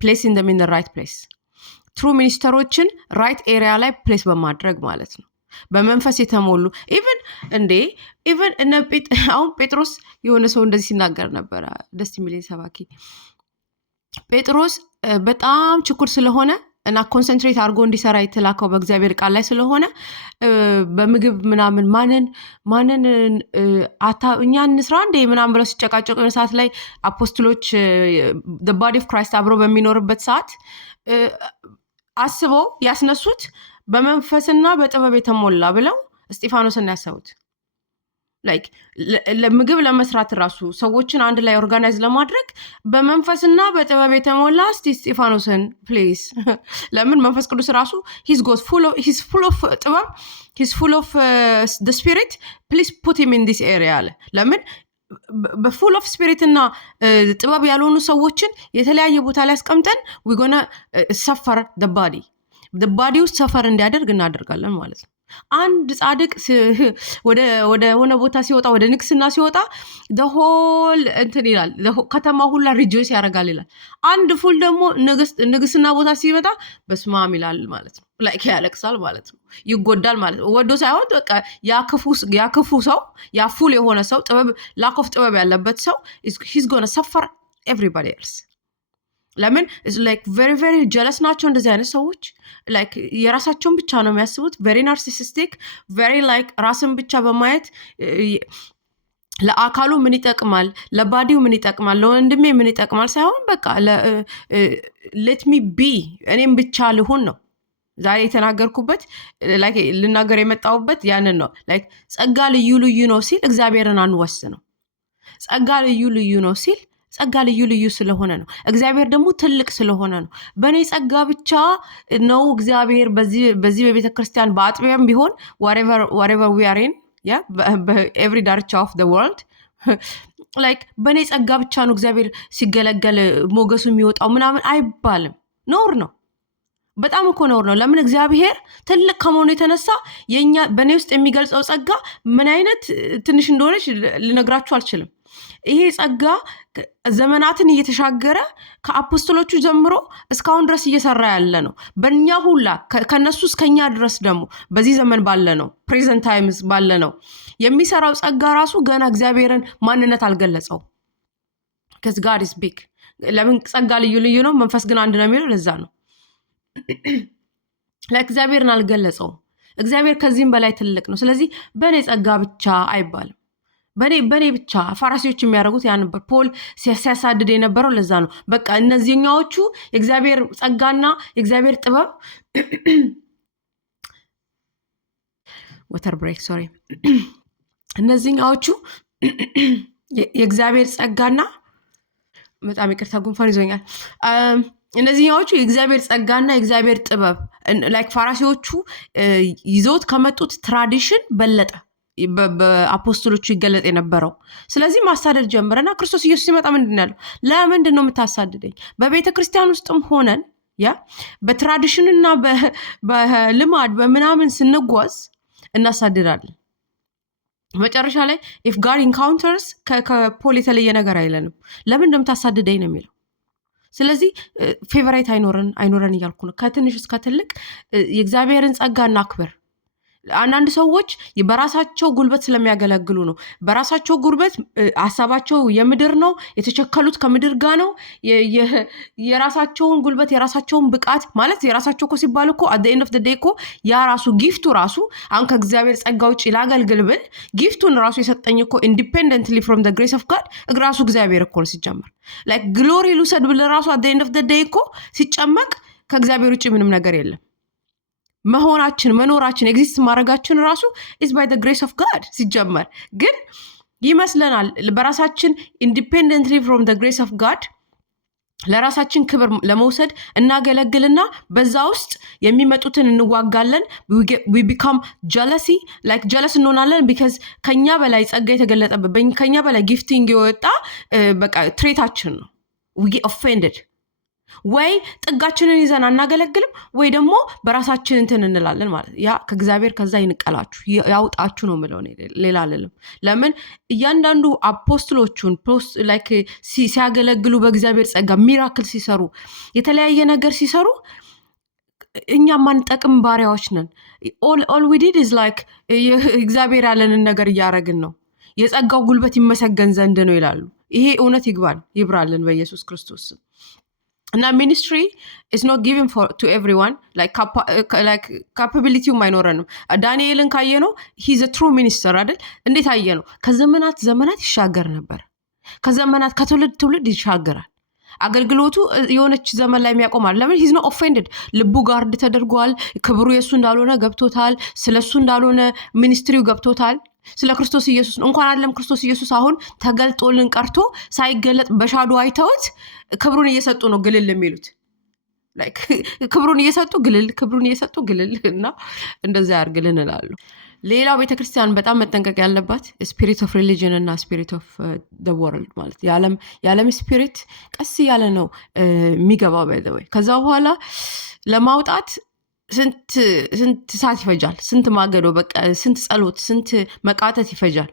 placing them in the right place. ትሩ ሚኒስተሮችን ራይት ኤሪያ ላይ ፕሌስ በማድረግ ማለት ነው። በመንፈስ የተሞሉ ኢቨን አሁን ጴጥሮስ የሆነ ሰው እንደዚህ ሲናገር ነበረ። ደስ የሚለኝ ሰባኪ ጴጥሮስ በጣም ችኩል ስለሆነ እና ኮንሰንትሬት አድርጎ እንዲሰራ የተላከው በእግዚአብሔር ቃል ላይ ስለሆነ በምግብ ምናምን ማንን እኛ እንስራ እንደ ምናምን ብለው ሲጨቃጨቁ የሆነ ሰዓት ላይ አፖስትሎች the body of Christ አብሮ በሚኖርበት ሰዓት አስበው ያስነሱት በመንፈስና በጥበብ የተሞላ ብለው እስጢፋኖስን ያሰቡት። ላይክ ለምግብ ለመስራት ራሱ ሰዎችን አንድ ላይ ኦርጋናይዝ ለማድረግ በመንፈስና በጥበብ የተሞላ እስጢፋኖስን ፕሌስ። ለምን መንፈስ ቅዱስ ራሱ he's full of ጥበብ, he's full of the spirit, please put him in this area አለ። ለምን በፉል ኦፍ ስፒሪት እና ጥበብ ያልሆኑ ሰዎችን የተለያየ ቦታ ላይ አስቀምጠን we gonna suffer the body ውስጥ ሰፈር እንዲያደርግ እናደርጋለን ማለት ነው። አንድ ጻድቅ ወደ ሆነ ቦታ ሲወጣ ወደ ንግስና ሲወጣ the whole እንትን ይላል፣ ከተማ ሁላ ሪጆይስ ያደርጋል ይላል። አንድ ፉል ደግሞ ንግስና ቦታ ሲመጣ በስማም ይላል ማለት ነው። ላይክ ያለቅሳል ማለት ነው፣ ይጎዳል ማለት ነው። ወዶ ሳይሆን በቃ ያ ክፉ ሰው ያ ፉል የሆነ ሰው lack of ጥበብ ያለበት ሰው he's gonna suffer everybody else። ለምን ላይክ ቬሪ ቬሪ ጀለስ ናቸው እንደዚህ አይነት ሰዎች። ላይክ የራሳቸውን ብቻ ነው የሚያስቡት። ቬሪ ናርሲሲስቲክ፣ ቬሪ ላይክ ራስን ብቻ በማየት ለአካሉ ምን ይጠቅማል፣ ለባዲው ምን ይጠቅማል፣ ለወንድሜ ምን ይጠቅማል ሳይሆን በቃ ሌት ሚ ቢ እኔም ብቻ ልሁን ነው ዛሬ የተናገርኩበት። ላይክ ልናገር የመጣሁበት ያንን ነው። ላይክ ጸጋ ልዩ ልዩ ነው ሲል እግዚአብሔርን አንወስነው። ጸጋ ልዩ ልዩ ነው ሲል ጸጋ ልዩ ልዩ ስለሆነ ነው። እግዚአብሔር ደግሞ ትልቅ ስለሆነ ነው። በእኔ ጸጋ ብቻ ነው እግዚአብሔር በዚህ በቤተ ክርስቲያን በአጥቢያም ቢሆን wherever we are in every ዳርቻ of the world like በእኔ ጸጋ ብቻ ነው እግዚአብሔር ሲገለገል ሞገሱ የሚወጣው ምናምን አይባልም። ኖር ነው፣ በጣም እኮ ኖር ነው። ለምን እግዚአብሔር ትልቅ ከመሆኑ የተነሳ በእኔ ውስጥ የሚገልጸው ጸጋ ምን አይነት ትንሽ እንደሆነች ልነግራችሁ አልችልም። ይሄ ጸጋ ዘመናትን እየተሻገረ ከአፖስቶሎቹ ጀምሮ እስካሁን ድረስ እየሰራ ያለ ነው። በእኛ ሁላ ከነሱ እስከኛ ድረስ ደግሞ በዚህ ዘመን ባለ ነው ፕሬዘንት ታይምስ ባለ ነው የሚሰራው ጸጋ ራሱ ገና እግዚአብሔርን ማንነት አልገለጸው። because God is big። ለምን ጸጋ ልዩ ልዩ ነው፣ መንፈስ ግን አንድ ነው የሚለው ለዛ ነው። ለእግዚአብሔርን አልገለጸው። እግዚአብሔር ከዚህም በላይ ትልቅ ነው። ስለዚህ በእኔ ጸጋ ብቻ አይባልም። በኔ ብቻ ፈራሲዎች የሚያደርጉት ያ ነበር። ፖል ሲያሳድድ የነበረው ለዛ ነው። በቃ እነዚህኛዎቹ የእግዚአብሔር ጸጋና የእግዚአብሔር ጥበብ ወተር ብሬክ ሶሪ እነዚህኛዎቹ የእግዚአብሔር ጸጋና በጣም ይቅርታ ጉንፋን ይዞኛል። እነዚህኛዎቹ የእግዚአብሔር ጸጋና የእግዚአብሔር ጥበብ ላይክ ፋራሲዎቹ ይዘውት ከመጡት ትራዲሽን በለጠ በአፖስቶሎቹ ይገለጥ የነበረው። ስለዚህ ማሳደድ ጀምረና ክርስቶስ ኢየሱስ ሲመጣ ምንድን ያለው? ለምንድን ነው የምታሳድደኝ? በቤተ ክርስቲያን ውስጥም ሆነን ያ በትራዲሽንና በልማድ በምናምን ስንጓዝ እናሳድዳለን። መጨረሻ ላይ ኢፍ ጋድ ኢንካውንተርስ ከፖል የተለየ ነገር አይለንም። ለምን እንደምታሳድደኝ ነው የሚለው። ስለዚህ ፌቨራይት አይኖረን እያልኩ ነው። ከትንሽ እስከ ትልቅ የእግዚአብሔርን ጸጋ እናክብር። አንዳንድ ሰዎች በራሳቸው ጉልበት ስለሚያገለግሉ ነው። በራሳቸው ጉልበት ሀሳባቸው የምድር ነው፣ የተቸከሉት ከምድር ጋር ነው። የራሳቸውን ጉልበት የራሳቸውን ብቃት ማለት የራሳቸው እኮ ሲባል እኮ አት ኤንድ ኦፍ ዴይ እኮ ያ ራሱ ጊፍቱ ራሱ አሁን ከእግዚአብሔር ጸጋ ውጭ ላገልግል ብል ጊፍቱን ራሱ የሰጠኝ እኮ ኢንዲፔንደንትሊ ፍሮም ደ ግሬስ ኦፍ ጋድ ራሱ እግዚአብሔር እኮ ነው ሲጨመር። ላይክ ግሎሪ ልውሰድ ብል ራሱ አት ኤንድ ኦፍ ዴይ እኮ ሲጨመቅ ከእግዚአብሔር ውጭ ምንም ነገር የለም። መሆናችን መኖራችን ኤግዚስት ማድረጋችን ራሱ ኢዝ ባይ ዘ ግሬስ ኦፍ ጋድ ሲጀመር። ግን ይመስለናል በራሳችን ኢንዲፔንደንትሊ ፍሮም ዘ ግሬስ ኦፍ ጋድ ለራሳችን ክብር ለመውሰድ እናገለግልና በዛ ውስጥ የሚመጡትን እንዋጋለን። ዊ ቢካም ጀለሲ ላይክ ጀለስ እንሆናለን። ቢካዝ ከኛ በላይ ጸጋ የተገለጠበት ከኛ በላይ ጊፍቲንግ የወጣ በቃ ትሬታችን ነው። ዊ ጌት ኦፌንድድ። ወይ ጥጋችንን ይዘን አናገለግልም፣ ወይ ደግሞ በራሳችን እንትን እንላለን ማለት። ያ ከእግዚአብሔር ከዛ ይንቀላችሁ ያውጣችሁ ነው ምለው፣ ሌላ አልልም። ለምን እያንዳንዱ አፖስትሎቹን ላይክ ሲያገለግሉ በእግዚአብሔር ጸጋ ሚራክል ሲሰሩ የተለያየ ነገር ሲሰሩ እኛ ማንጠቅም ባሪያዎች ነን። ኦል ዊ ዲድ ኢዝ ላይክ እግዚአብሔር ያለንን ነገር እያደረግን ነው። የጸጋው ጉልበት ይመሰገን ዘንድ ነው ይላሉ። ይሄ እውነት ይብራልን በኢየሱስ ክርስቶስ። እና ሚኒስትሪ is not given to everyone like ካፓቢሊቲውም አይኖረንም። ዳንኤልን ካየነው he's a true minister አይደል? እንዴት አየነው? ዘመናት ይሻገር ነበር። ከትውልድ ትውልድ ይሻገራል። አገልግሎቱ የሆነች ዘመን ላይ የሚያቆማል። ለምን? he's not offended። ልቡ ጋርድ ተደርጓል። ክብሩ የሱ እንዳልሆነ ገብቶታል። ስለሱ እንዳልሆነ ሚኒስትሪው ገብቶታል። ስለ ክርስቶስ ኢየሱስ እንኳን አይደለም ክርስቶስ ኢየሱስ አሁን ተገልጦልን ቀርቶ ሳይገለጥ በሻዶ አይተውት ክብሩን እየሰጡ ነው ግልል የሚሉት። ላይክ ክብሩን እየሰጡ ግልል እና እንደዛ ያርግልን እላለሁ። ሌላው ቤተክርስቲያን በጣም መጠንቀቅ ያለባት ስፒሪት ኦፍ ሪሊጅን እና ስፒሪት ኦፍ ዘ ወርልድ ማለት የዓለም ስፒሪት ቀስ እያለ ነው የሚገባው ባይዘወይ። ከዛ በኋላ ለማውጣት ስንት ሰዓት ይፈጃል፣ ስንት ማገዶ፣ በቃ ስንት ጸሎት፣ ስንት መቃተት ይፈጃል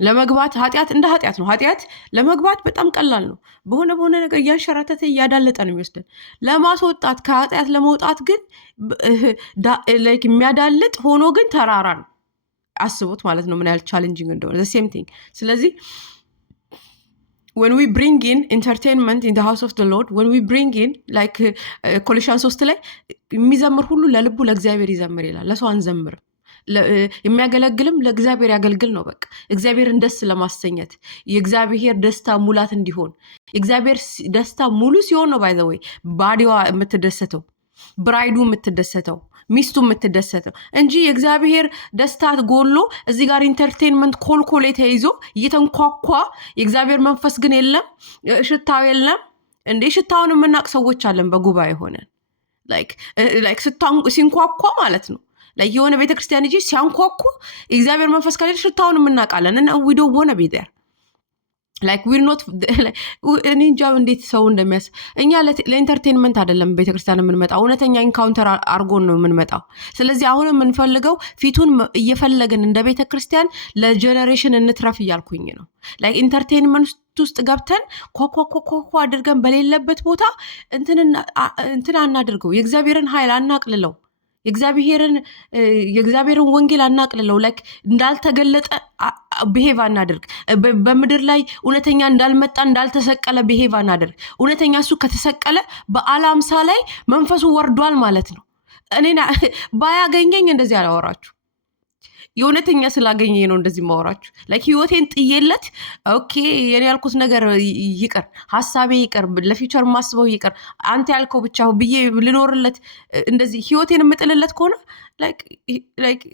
ለመግባት። ኃጢአት እንደ ኃጢአት ነው። ኃጢአት ለመግባት በጣም ቀላል ነው። በሆነ ነገር እያንሸራተተ እያዳለጠ ነው የሚወስደን። ለማስወጣት ከኃጢአት ለመውጣት ግን የሚያዳልጥ ሆኖ ግን ተራራ ነው። አስቡት ማለት ነው ምን ያህል ቻሌንጂንግ እንደሆነ። the same thing። ስለዚህ when we bring in entertainment in the house of the Lord, when we bring in like ኮሎሲያንስ 3 ላይ የሚዘምር ሁሉ ለልቡ ለእግዚአብሔር ይዘምር ይላል። ለሰው አንዘምርም። የሚያገለግልም ለእግዚአብሔር ያገልግል ነው። በቃ እግዚአብሔርን ደስ ለማሰኘት የእግዚአብሔር ደስታ ሙላት እንዲሆን። እግዚአብሔር ደስታ ሙሉ ሲሆን ነው ባይ ዘ ወይ ባዲዋ የምትደሰተው፣ ብራይዱ የምትደሰተው፣ ሚስቱ የምትደሰተው እንጂ የእግዚአብሔር ደስታ ጎሎ እዚህ ጋር ኢንተርቴንመንት ኮልኮሌ ተይዞ እየተንኳኳ የእግዚአብሔር መንፈስ ግን የለም፣ ሽታው የለም። እንዴ ሽታውን የምናቅ ሰዎች አለን በጉባኤ ሆነን ላይክ ሲንኳኳ ማለት ነው። ላይክ የሆነ ቤተክርስቲያን እንጂ ሲያንኳኩ የእግዚአብሔር መንፈስ ከሌለ ሽታውን የምናቃለን እና we don't want to be there. like we're not እኔ እንጃ እንዴት ሰው እንደሚያስ እኛ ለኢንተርቴንመንት አይደለም ቤተክርስቲያን የምንመጣው፣ እውነተኛ ኢንካውንተር አርጎን ነው የምንመጣው። ስለዚህ አሁን የምንፈልገው ፊቱን እየፈለግን እንደ ቤተክርስቲያን ለጀነሬሽን እንትረፍ እያልኩኝ ነው። like ኢንተርቴንመንት ውስጥ ገብተን ኮኮኮኮ አድርገን በሌለበት ቦታ እንትን አናድርገው። የእግዚአብሔርን ኃይል አናቅልለው። የእግዚአብሔርን ወንጌል አናቅልለው። ላይክ እንዳልተገለጠ ብሄቭ አናድርግ። በምድር ላይ እውነተኛ እንዳልመጣ እንዳልተሰቀለ ብሄቭ አናድርግ። እውነተኛ እሱ ከተሰቀለ በአላምሳ ላይ መንፈሱ ወርዷል ማለት ነው። እኔና ባያገኘኝ እንደዚህ አላወራችሁ። የእውነተኛ ስላገኘ ነው እንደዚህ ማወራችሁ። ላይክ ህይወቴን ጥዬለት ኦኬ የኔ ያልኩት ነገር ይቅር፣ ሐሳቤ ይቅር፣ ለፊውቸር ማስበው ይቅር፣ አንተ ያልከው ብቻ ብዬ ልኖርለት እንደዚህ ህይወቴን የምጥልለት ከሆነ like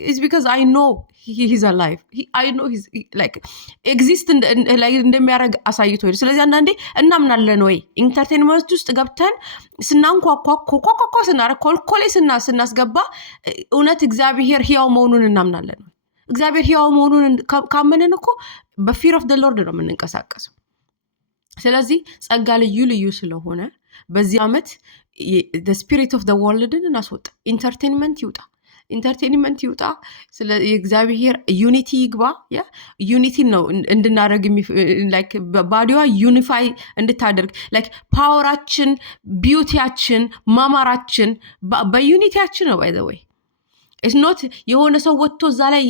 it's because I know he's alive. I know he's like exist like እንደሚያደርግ አሳይቶ ሄዱ። ስለዚህ አንዳንዴ እናምናለን ወይ ኢንተርቴንመንት ውስጥ ገብተን ስናንኳኳ ስናረግ ኮልኮሌ ስናስገባ እውነት እግዚአብሔር ሕያው መሆኑን እናምናለን ወይ? እግዚአብሔር ሕያው መሆኑን ካመንን እኮ በፊር ኦፍ ዘ ሎርድ ነው የምንንቀሳቀሰው። ስለዚህ ጸጋ ልዩ ስለሆነ በዚህ ዓመት the spirit of the world እናስወጣ። ኢንተርቴንመንት ይውጣ። ስለ የእግዚአብሔር ዩኒቲ ይግባ። ዩኒቲ ነው እንድናደርግ ላይክ ባዲዋ ዩኒፋይ እንድታደርግ ላይክ ፓወራችን፣ ቢዩቲያችን፣ ማማራችን በዩኒቲያችን ነው። ባይ ዘ ወይ ኢትስ ኖት የሆነ ሰው ወጥቶ እዛ ላይ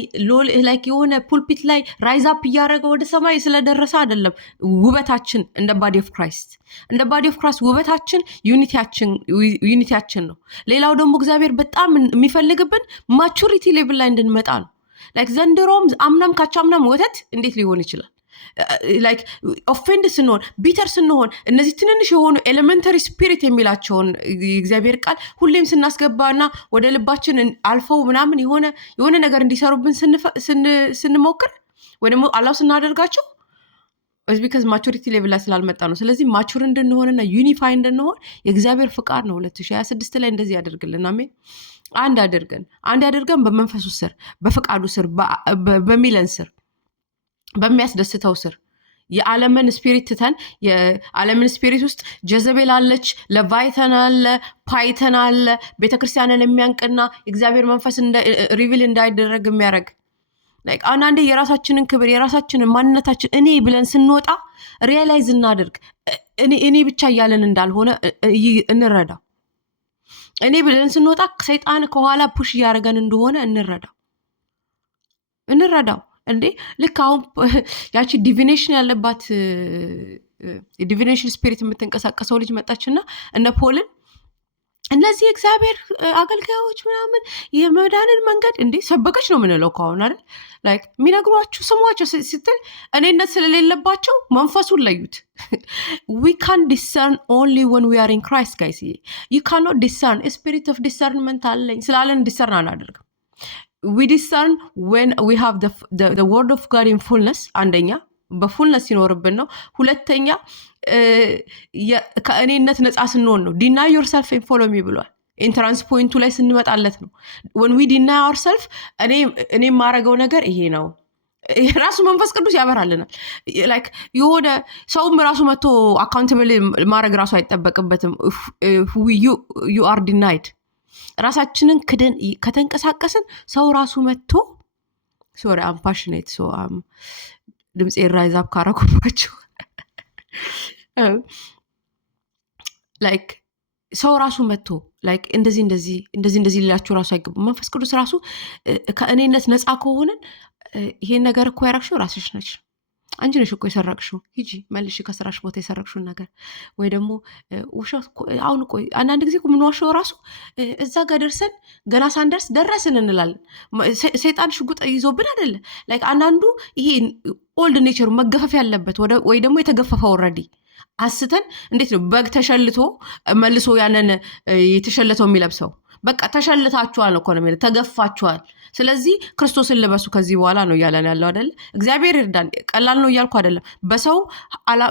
ላይክ የሆነ ፑልፒት ላይ ራይዝ አፕ እያደረገ ወደ ሰማይ ስለደረሰ አይደለም። ውበታችን እንደ ባዲ ኦፍ ክራይስት ውበታችን ዩኒቲያችን ነው። ሌላው ደግሞ እግዚአብሔር በጣም የሚፈልግብን ማቹሪቲ ሌቭል ላይ እንድንመጣ ነው። ላይክ ዘንድሮም አምናም ካቻምናም ወተት እንዴት ሊሆን ይችላል? ላይክ ኦፌንድ ስንሆን ቢተር ስንሆን እነዚህ ትንንሽ የሆኑ ኤሌመንተሪ ስፒሪት የሚላቸውን እግዚአብሔር ቃል ሁሌም ስናስገባና ወደ ልባችን አልፈው ምናምን የሆነ ነገር እንዲሰሩብን ስንሞክር ወይ ደግሞ አላው ስናደርጋቸው ቢካዝ ማቹሪቲ ሌቭል ላይ ስላልመጣ ነው። ስለዚህ ማቹር እንድንሆንና ዩኒፋይ እንድንሆን የእግዚአብሔር ፍቃድ ነው። 2026 ላይ እንደዚህ ያደርግልን። አሜን። አንድ ያደርገን በመንፈሱ ስር፣ በፍቃዱ ስር፣ በሚለን ስር፣ በሚያስደስተው ስር የዓለምን ስፒሪት ትተን የዓለምን ስፒሪት ውስጥ ጀዘቤል አለች፣ ለቫይተን አለ፣ ፓይተን አለ፣ ቤተክርስቲያንን የሚያንቅና የእግዚአብሔር መንፈስ ሪቪል እንዳይደረግ የሚያደርግ ላይክ አንዳንዴ የራሳችንን ክብር የራሳችንን ማንነታችን እኔ ብለን ስንወጣ ሪያላይዝ እናደርግ። እኔ ብቻ እያለን እንዳልሆነ እንረዳው። እኔ ብለን ስንወጣ ሰይጣን ከኋላ ፑሽ እያደረገን እንደሆነ እንረዳው። እንዴ ልክ አሁን ያቺ ዲቪኔሽን ያለባት ዲቪኔሽን ስፒሪት የምትንቀሳቀሰው ልጅ መጣችና እነ ፖልን እነዚህ እግዚአብሔር አገልጋዮች ምናምን የመዳንን መንገድ እንዴ ሰበከች ነው የምንለው ከሆነ አይደል? ላይክ የሚነግሯችሁ ስሟቸው ስትል እኔነት ስለሌለባቸው መንፈሱን ለዩት። we can discern only when we are in Christ guys. you cannot discern a spirit of discernment አለኝ ስላለን ዲሰርን አናደርግም። we discern when we have the word of God in fullness። አንደኛ በፉልነስ ይኖርብን ነው። ሁለተኛ ከእኔነት ነፃ ስንሆን ነው። deny yourself and follow me ብሏል። ኢንትራንስ ፖይንቱ ላይ ስንመጣለት ነው። when we deny ourselves እኔ ማረገው ነገር ይሄ ነው። ራሱ መንፈስ ቅዱስ ያበራልናል። ላይክ የሆነ ሰውም ራሱ መጥቶ አካውንታብል ማድረግ ራሱ አይጠበቅበትም። you are denied። ራሳችንን ክደን ከተንቀሳቀስን ሰው ራሱ መጥቶ ሶሪ አም ፓሽኔት ሶ ድምፄ ራይዝ አፕ ካረኩባቸው ላይክ ሰው ራሱ መጥቶ ላይክ እንደዚህ ሊላችሁ ራሱ አይገባም። መንፈስ ቅዱስ ራሱ ከእኔነት ነፃ ከሆንን ይሄን ነገር እኮ ያረግሽው ራስሽ ነች። አንቺ ነሽ እኮ የሰረቅሽው። ሂጂ መልሽ ከስራሽ ቦታ የሰረቅሽውን ነገር። ወይ ደግሞ ውሸት አሁን እኮ አንዳንድ ጊዜ እኮ የምንዋሸው ራሱ እዛ ጋር ደርሰን ገና ሳንደርስ ደረስን እንላለን። ሰይጣን ሽጉጥ ይዞብን አይደለ? ላይክ አንዳንዱ ይሄ ኦልድ ኔቸሩ መገፈፍ ያለበት ወይ ደግሞ የተገፈፈው ኦልሬዲ አስተን እንዴት ነው በግ ተሸልቶ መልሶ ያንን የተሸለተው የሚለብሰው? በቃ ተሸልታችኋል እኮ ነው የሚለው፣ ተገፋችኋል። ስለዚህ ክርስቶስን ልበሱ ከዚህ በኋላ ነው እያለን ያለው አይደለ? እግዚአብሔር ይርዳን። ቀላል ነው እያልኩ አይደለም።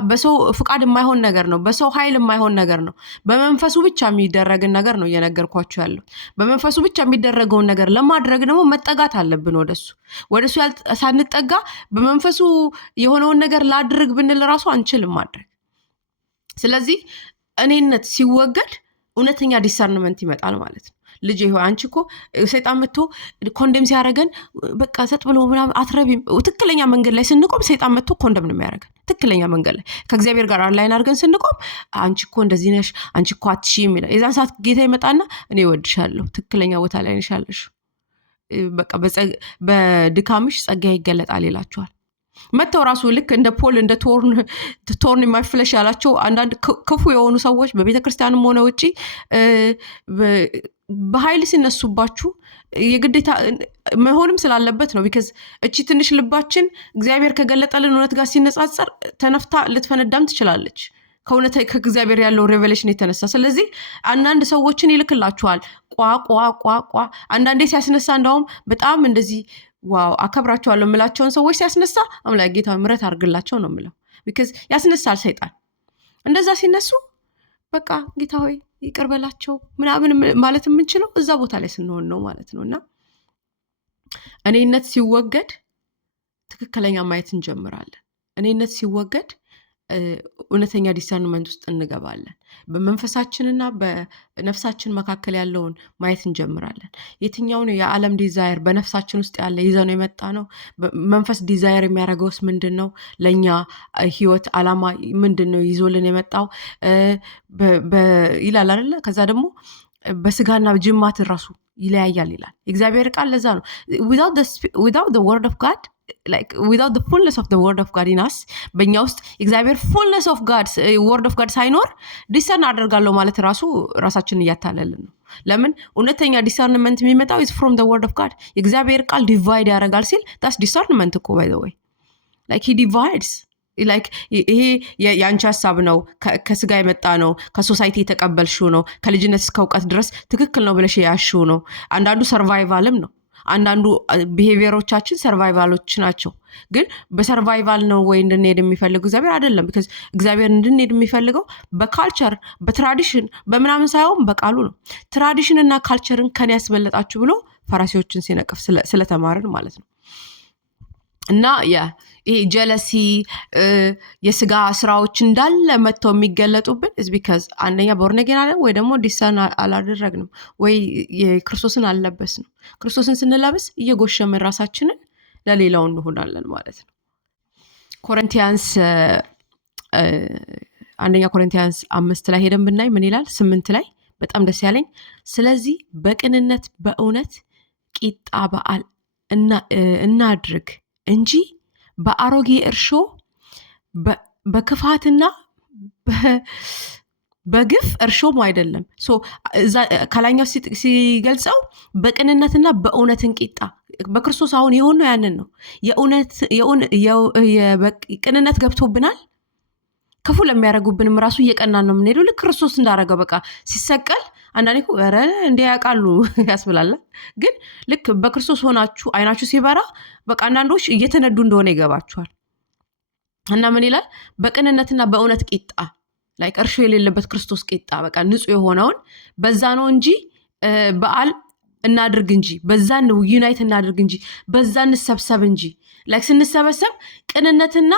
በሰው ፍቃድ የማይሆን ነገር ነው፣ በሰው ኃይል የማይሆን ነገር ነው። በመንፈሱ ብቻ የሚደረግን ነገር ነው እየነገርኳችሁ ያለው። በመንፈሱ ብቻ የሚደረገውን ነገር ለማድረግ ደግሞ መጠጋት አለብን ወደሱ ሳንጠጋ በመንፈሱ የሆነውን ነገር ላድርግ ብንል ራሱ አንችልም ማድረግ። ስለዚህ እኔነት ሲወገድ እውነተኛ ዲሰርንመንት ይመጣል ማለት ነው። ልጅ ይሆ አንቺ እኮ ሰይጣን መጥቶ ኮንደም ሲያደርገን በቃ ሰጥ ብሎ ምናምን አትረቢም። ትክክለኛ መንገድ ላይ ስንቆም ሰይጣን መጥቶ ኮንደም ነው የሚያደርገን። ትክክለኛ መንገድ ላይ ከእግዚአብሔር ጋር አላይን አድርገን ስንቆም አንቺ እኮ እንደዚህ ነሽ፣ አንቺ እኮ አትሺም ይላል። የዛን ሰዓት ጌታ ይመጣና እኔ እወድሻለሁ፣ ትክክለኛ ቦታ ላይ ነሽ ያለሽ፣ በቃ በድካምሽ ጸጋ ይገለጣል ይላችኋል። መተው ራሱ ልክ እንደ ፖል እንደ ቶርን የማይፍለሽ ያላቸው አንዳንድ ክፉ የሆኑ ሰዎች በቤተክርስቲያንም ሆነ ውጪ በኃይል ሲነሱባችሁ የግዴታ መሆንም ስላለበት ነው። ቢካዝ እቺ ትንሽ ልባችን እግዚአብሔር ከገለጠልን እውነት ጋር ሲነጻጸር ተነፍታ ልትፈነዳም ትችላለች። ከእግዚአብሔር ያለው ሬቨሌሽን የተነሳ። ስለዚህ አንዳንድ ሰዎችን ይልክላችኋል ቋ አንዳንዴ ሲያስነሳ እንደውም በጣም እንደዚህ ዋው አከብራቸዋለሁ የምላቸውን ሰዎች ሲያስነሳ አምላክ ጌታ ምሕረት አድርግላቸው ነው የምለው። ቢካዝ ያስነሳል ሰይጣን። እንደዛ ሲነሱ በቃ ጌታ ሆይ ይቅር በላቸው ምናምን ማለት የምንችለው እዛ ቦታ ላይ ስንሆን ነው ማለት ነው። እና እኔነት ሲወገድ ትክክለኛ ማየት እንጀምራለን። እኔነት ሲወገድ እውነተኛ ዲሰርንመንት ውስጥ እንገባለን። በመንፈሳችንና በነፍሳችን መካከል ያለውን ማየት እንጀምራለን። የትኛውን የዓለም ዲዛይር በነፍሳችን ውስጥ ያለ ይዘን የመጣ ነው? መንፈስ ዲዛይር የሚያደርገውስ ምንድን ነው? ለእኛ ህይወት አላማ ምንድን ነው ይዞልን የመጣው ይላል አይደለ? ከዛ ደግሞ በስጋና ጅማት ራሱ ይለያያል ይላል የእግዚአብሔር ቃል። ለዛ ነው without the word of God, like without the fullness of the word of God in us, በእኛ ውስጥ የእግዚአብሔር fullness of God word of God ሳይኖር ዲሰርን አደርጋለሁ ማለት ራሳችንን እያታለልን ነው። ለምን? እውነተኛ ዲሰርንመንት የሚመጣው is from the word of God። የእግዚአብሔር ቃል ዲቫይድ ያደርጋል ሲል that's discernment እኮ by the way, like he divides like ይሄ የአንቺ ሀሳብ ነው፣ ከስጋ የመጣ ነው፣ ከሶሳይቲ የተቀበልሽው ነው፣ ከልጅነት እስከ እውቀት ድረስ ትክክል ነው ብለሽ ያሽው ነው። አንዳንዱ ሰርቫይቫልም ነው። አንዳንዱ ቢሄቪየሮቻችን ሰርቫይቫሎች ናቸው። ግን በሰርቫይቫል ነው ወይ እንድንሄድ የሚፈልገው እግዚአብሔር አይደለም። ቢካዝ እግዚአብሔር እንድንሄድ የሚፈልገው በካልቸር በትራዲሽን በምናምን ሳይሆን በቃሉ ነው። ትራዲሽን እና ካልቸርን ከኔ ያስበለጣችሁ ብሎ ፈራሲዎችን ሲነቅፍ ስለተማርን ማለት ነው። እና ይሄ ጀለሲ የስጋ ስራዎች እንዳለ መጥተው የሚገለጡብን is because አንደኛ ቦርነጌን አለ ወይ ደግሞ ዲሰርን አላደረግንም ወይ የክርስቶስን አልለበስንም። ክርስቶስን ስንለብስ እየጎሸምን ራሳችንን ለሌላው እንሆናለን ማለት ነው። አንደኛ ኮሪንቲያንስ 5 ላይ ሄደን ብናይ ምን ይላል? 8 ላይ በጣም ደስ ያለኝ፣ ስለዚህ በቅንነት በእውነት ቂጣ በዓል እናድርግ እንጂ በአሮጌ እርሾ በክፋትና በግፍ እርሾም አይደለም። ከላኛው ሲገልጸው በቅንነትና በእውነትን ቂጣ በክርስቶስ አሁን የሆነው ያንን ነው። ቅንነት ገብቶብናል። ክፉ ለሚያደርጉብንም ራሱ እየቀናን ነው የምንሄደው። ልክ ክርስቶስ እንዳደረገው በቃ ሲሰቀል አንዳንዴ ኧረ እንዲህ ያውቃሉ ያስብላል። ግን ልክ በክርስቶስ ሆናችሁ አይናችሁ ሲበራ በቃ አንዳንዶች እየተነዱ እንደሆነ ይገባችኋል። እና ምን ይላል? በቅንነትና በእውነት ቂጣ ላይ እርሾ የሌለበት ክርስቶስ ቂጣ በቃ ንጹህ የሆነውን በዛ ነው እንጂ በዓል እናድርግ እንጂ በዛ ነው ዩናይት እናድርግ እንጂ በዛ እንሰብሰብ እንጂ ላይክ ስንሰበሰብ ቅንነትና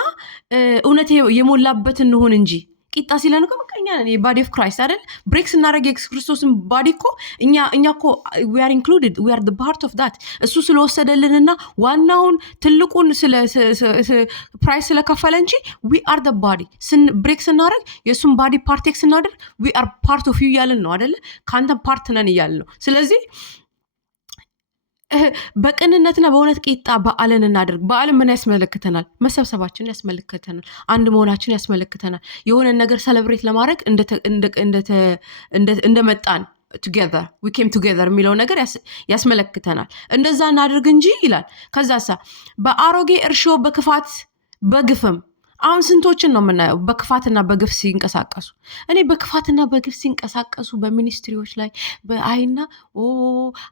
እውነት የሞላበት እንሆን እንጂ ቂጣ ሲለን እኮ በቃኛ ነን የባዲ ኦፍ ክራይስት አይደል? ብሬክ ስናደርግ የክርስቶስን ባዲ እኮ እኛ እኮ we are included, we are the part of that። እሱ ስለወሰደልንና ዋናውን ትልቁን ፕራይስ ስለከፈለ እንጂ we are the body። ብሬክ ስናደርግ የእሱን ባዲ ፓርቴክ ስናደርግ we are part of you እያልን ነው አይደለ? ከአንተ ፓርት ነን እያልን ነው። ስለዚህ በቅንነትና በእውነት ቂጣ በዓልን እናድርግ። በዓልን ምን ያስመለክተናል? መሰብሰባችን ያስመለክተናል። አንድ መሆናችን ያስመለክተናል። የሆነ ነገር ሰለብሬት ለማድረግ እንደመጣን together we came together የሚለው ነገር ያስመለክተናል። እንደዛ እናድርግ እንጂ ይላል። ከዛሳ በአሮጌ እርሾ በክፋት በግፍም አሁን ስንቶችን ነው የምናየው በክፋትና በግፍ ሲንቀሳቀሱ? እኔ በክፋትና በግፍ ሲንቀሳቀሱ በሚኒስትሪዎች ላይ በአይና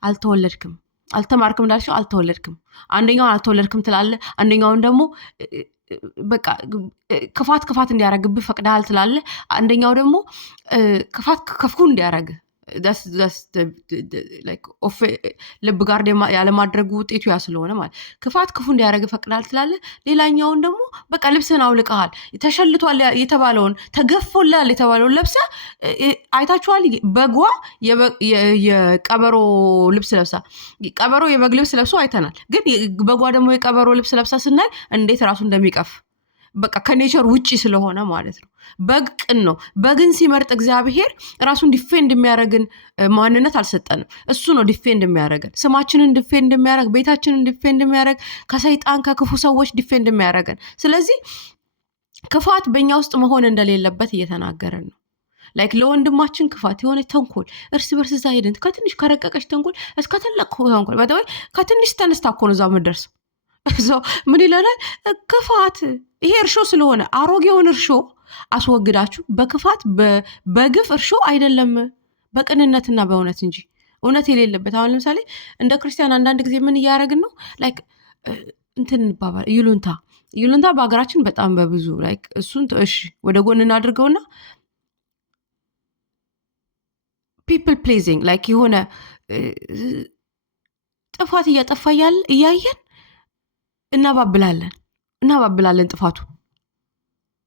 አልተወለድክም አልተማርክም እንዳልሽው አልተወለድክም። አንደኛውን አልተወለድክም ትላለ፣ አንደኛውን ደግሞ በቃ ክፋት እንዲያረግብህ ፈቅደሃል ትላለ፣ አንደኛው ደግሞ ክፋት ከፍኩ እንዲያረግ ልብ ጋር ያለማድረጉ ውጤቱ ያ ስለሆነ ማለት ክፋት ክፉ እንዲያረግ ፈቅደሃል ትላለ። ሌላኛውን ደግሞ በቃ ልብስህን አውልቀሃል፣ ተሸልቷል የተባለውን ተገፎላል የተባለውን ለብሰ አይታችኋል። በጓ የቀበሮ ልብስ ለብሳ ቀበሮ የበግ ልብስ ለብሶ አይተናል። ግን በጓ ደግሞ የቀበሮ ልብስ ለብሳ ስናይ እንዴት ራሱ እንደሚቀፍ በቃ ከኔቸር ውጪ ስለሆነ ማለት ነው። በግ ቅን ነው። በግን ሲመርጥ እግዚአብሔር ራሱን ዲፌንድ የሚያደርግን ማንነት አልሰጠንም። እሱ ነው ዲፌንድ የሚያደርገን፣ ስማችንን ዲፌንድ የሚያደርግ፣ ቤታችንን ዲፌንድ የሚያደርግ፣ ከሰይጣን ከክፉ ሰዎች ዲፌንድ የሚያደርገን። ስለዚህ ክፋት በእኛ ውስጥ መሆን እንደሌለበት እየተናገረን ነው። ላይክ ለወንድማችን ክፋት የሆነ ተንኮል እርስ በርስ እዛ ሄደን ከትንሽ ከረቀቀች ተንኮል እስከ ትልቅ ተንኮል በተወይ ከትንሽ ተነስታ እኮ ነው እዛ የምትደርሰው። ምን ይለናል? ክፋት ይሄ እርሾ ስለሆነ አሮጌውን እርሾ አስወግዳችሁ በክፋት በግፍ እርሾ አይደለም በቅንነትና በእውነት እንጂ እውነት የሌለበት። አሁን ለምሳሌ እንደ ክርስቲያን አንዳንድ ጊዜ ምን እያደረግን ነው? ላይክ እንትን እንባባል ይሉንታ በሀገራችን በጣም በብዙ ላይክ እሱን እሺ ወደ ጎን እናድርገውና ፒፕል ፕሌዚንግ ላይክ የሆነ ጥፋት እያጠፋ እያየን እናባብላለን ጥፋቱ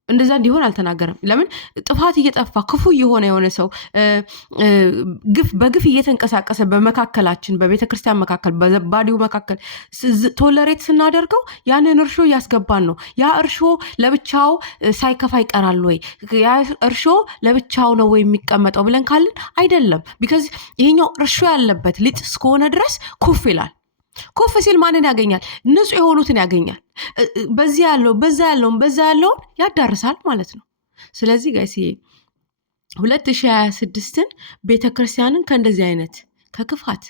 እንደዛ እንዲሆን አልተናገረም። ለምን ጥፋት እየጠፋ ክፉ የሆነ ሰው በግፍ እየተንቀሳቀሰ በመካከላችን በቤተክርስቲያን መካከል በባዲው መካከል ቶለሬት ስናደርገው ያንን እርሾ እያስገባን ነው። ያ እርሾ ለብቻው ሳይከፋ ይቀራል ወይ? ያ እርሾ ለብቻው ነው ወይ የሚቀመጠው ብለን ካልን አይደለም። ቢካዝ ይሄኛው እርሾ ያለበት ሊጥ እስከሆነ ድረስ ኩፍ ይላል። ኩፍ ሲል ማንን ያገኛል? ንጹህ የሆኑትን ያገኛል። በዛ ያለውን ያዳርሳል ማለት ነው። ስለዚህ ጋይስ 2026ን ቤተክርስቲያንን ከእንደዚህ አይነት ከክፋት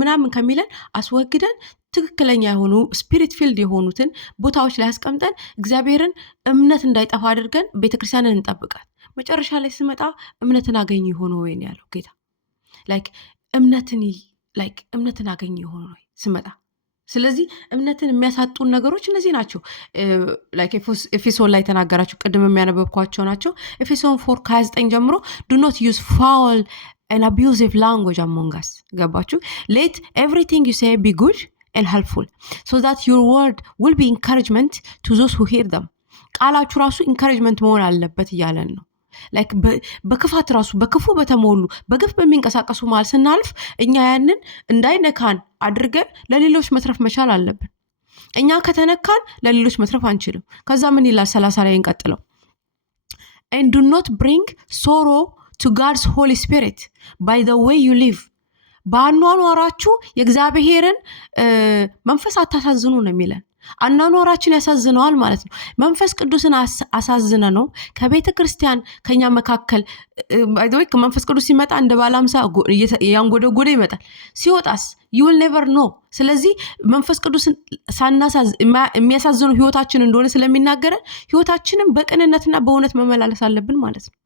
ምናምን ከሚለን አስወግደን ትክክለኛ የሆኑ ስፒሪት ፊልድ የሆኑትን ቦታዎች ላይ አስቀምጠን እግዚአብሔርን እምነት እንዳይጠፋ አድርገን ቤተክርስቲያንን እንጠብቃት። መጨረሻ ላይ ስመጣ እምነትን አገኝ የሆነ ወይ ነው ያለው ጌታ። ላይክ እምነትን አገኝ የሆነ ወይ ስመጣ። ስለዚህ እምነትን የሚያሳጡን ነገሮች እነዚህ ናቸው። ኤፌሶን ላይ ተናገራቸው ቅድም የሚያነበብኳቸው ናቸው። ኤፌሶን 4:29 ጀምሮ do not use foul and abusive language among us። ገባችሁ? let everything you say be good and helpful so that your word will be encouragement to those who hear them። ቃላችሁ ራሱ ኢንካሬጅመንት መሆን አለበት እያለን ነው። ላይክ በክፋት ራሱ በክፉ በተሞሉ በግፍ በሚንቀሳቀሱ መሃል ስናልፍ እኛ ያንን እንዳይነካን አድርገን ለሌሎች መትረፍ መቻል አለብን። እኛ ከተነካን ለሌሎች መትረፍ አንችልም። ከዛ ምን ይላል 30 ላይ እንቀጥለው and do not bring sorrow to God's Holy Spirit by the way you live። በአኗኗራችሁ የእግዚአብሔርን መንፈስ አታሳዝኑ ነው የሚለን። አኗኗራችን ያሳዝነዋል ማለት ነው። መንፈስ ቅዱስን አሳዝነ ነው ከቤተ ክርስቲያን ከኛ መካከል ባይዶይ መንፈስ ቅዱስ ሲመጣ እንደ ባላምሳ ያንጎደጎደ ይመጣል። ሲወጣስ you will never know። ስለዚህ መንፈስ ቅዱስን የሚያሳዝኑ ህይወታችን እንደሆነ ስለሚናገረን ህይወታችንን በቅንነትና በእውነት መመላለስ አለብን ማለት ነው።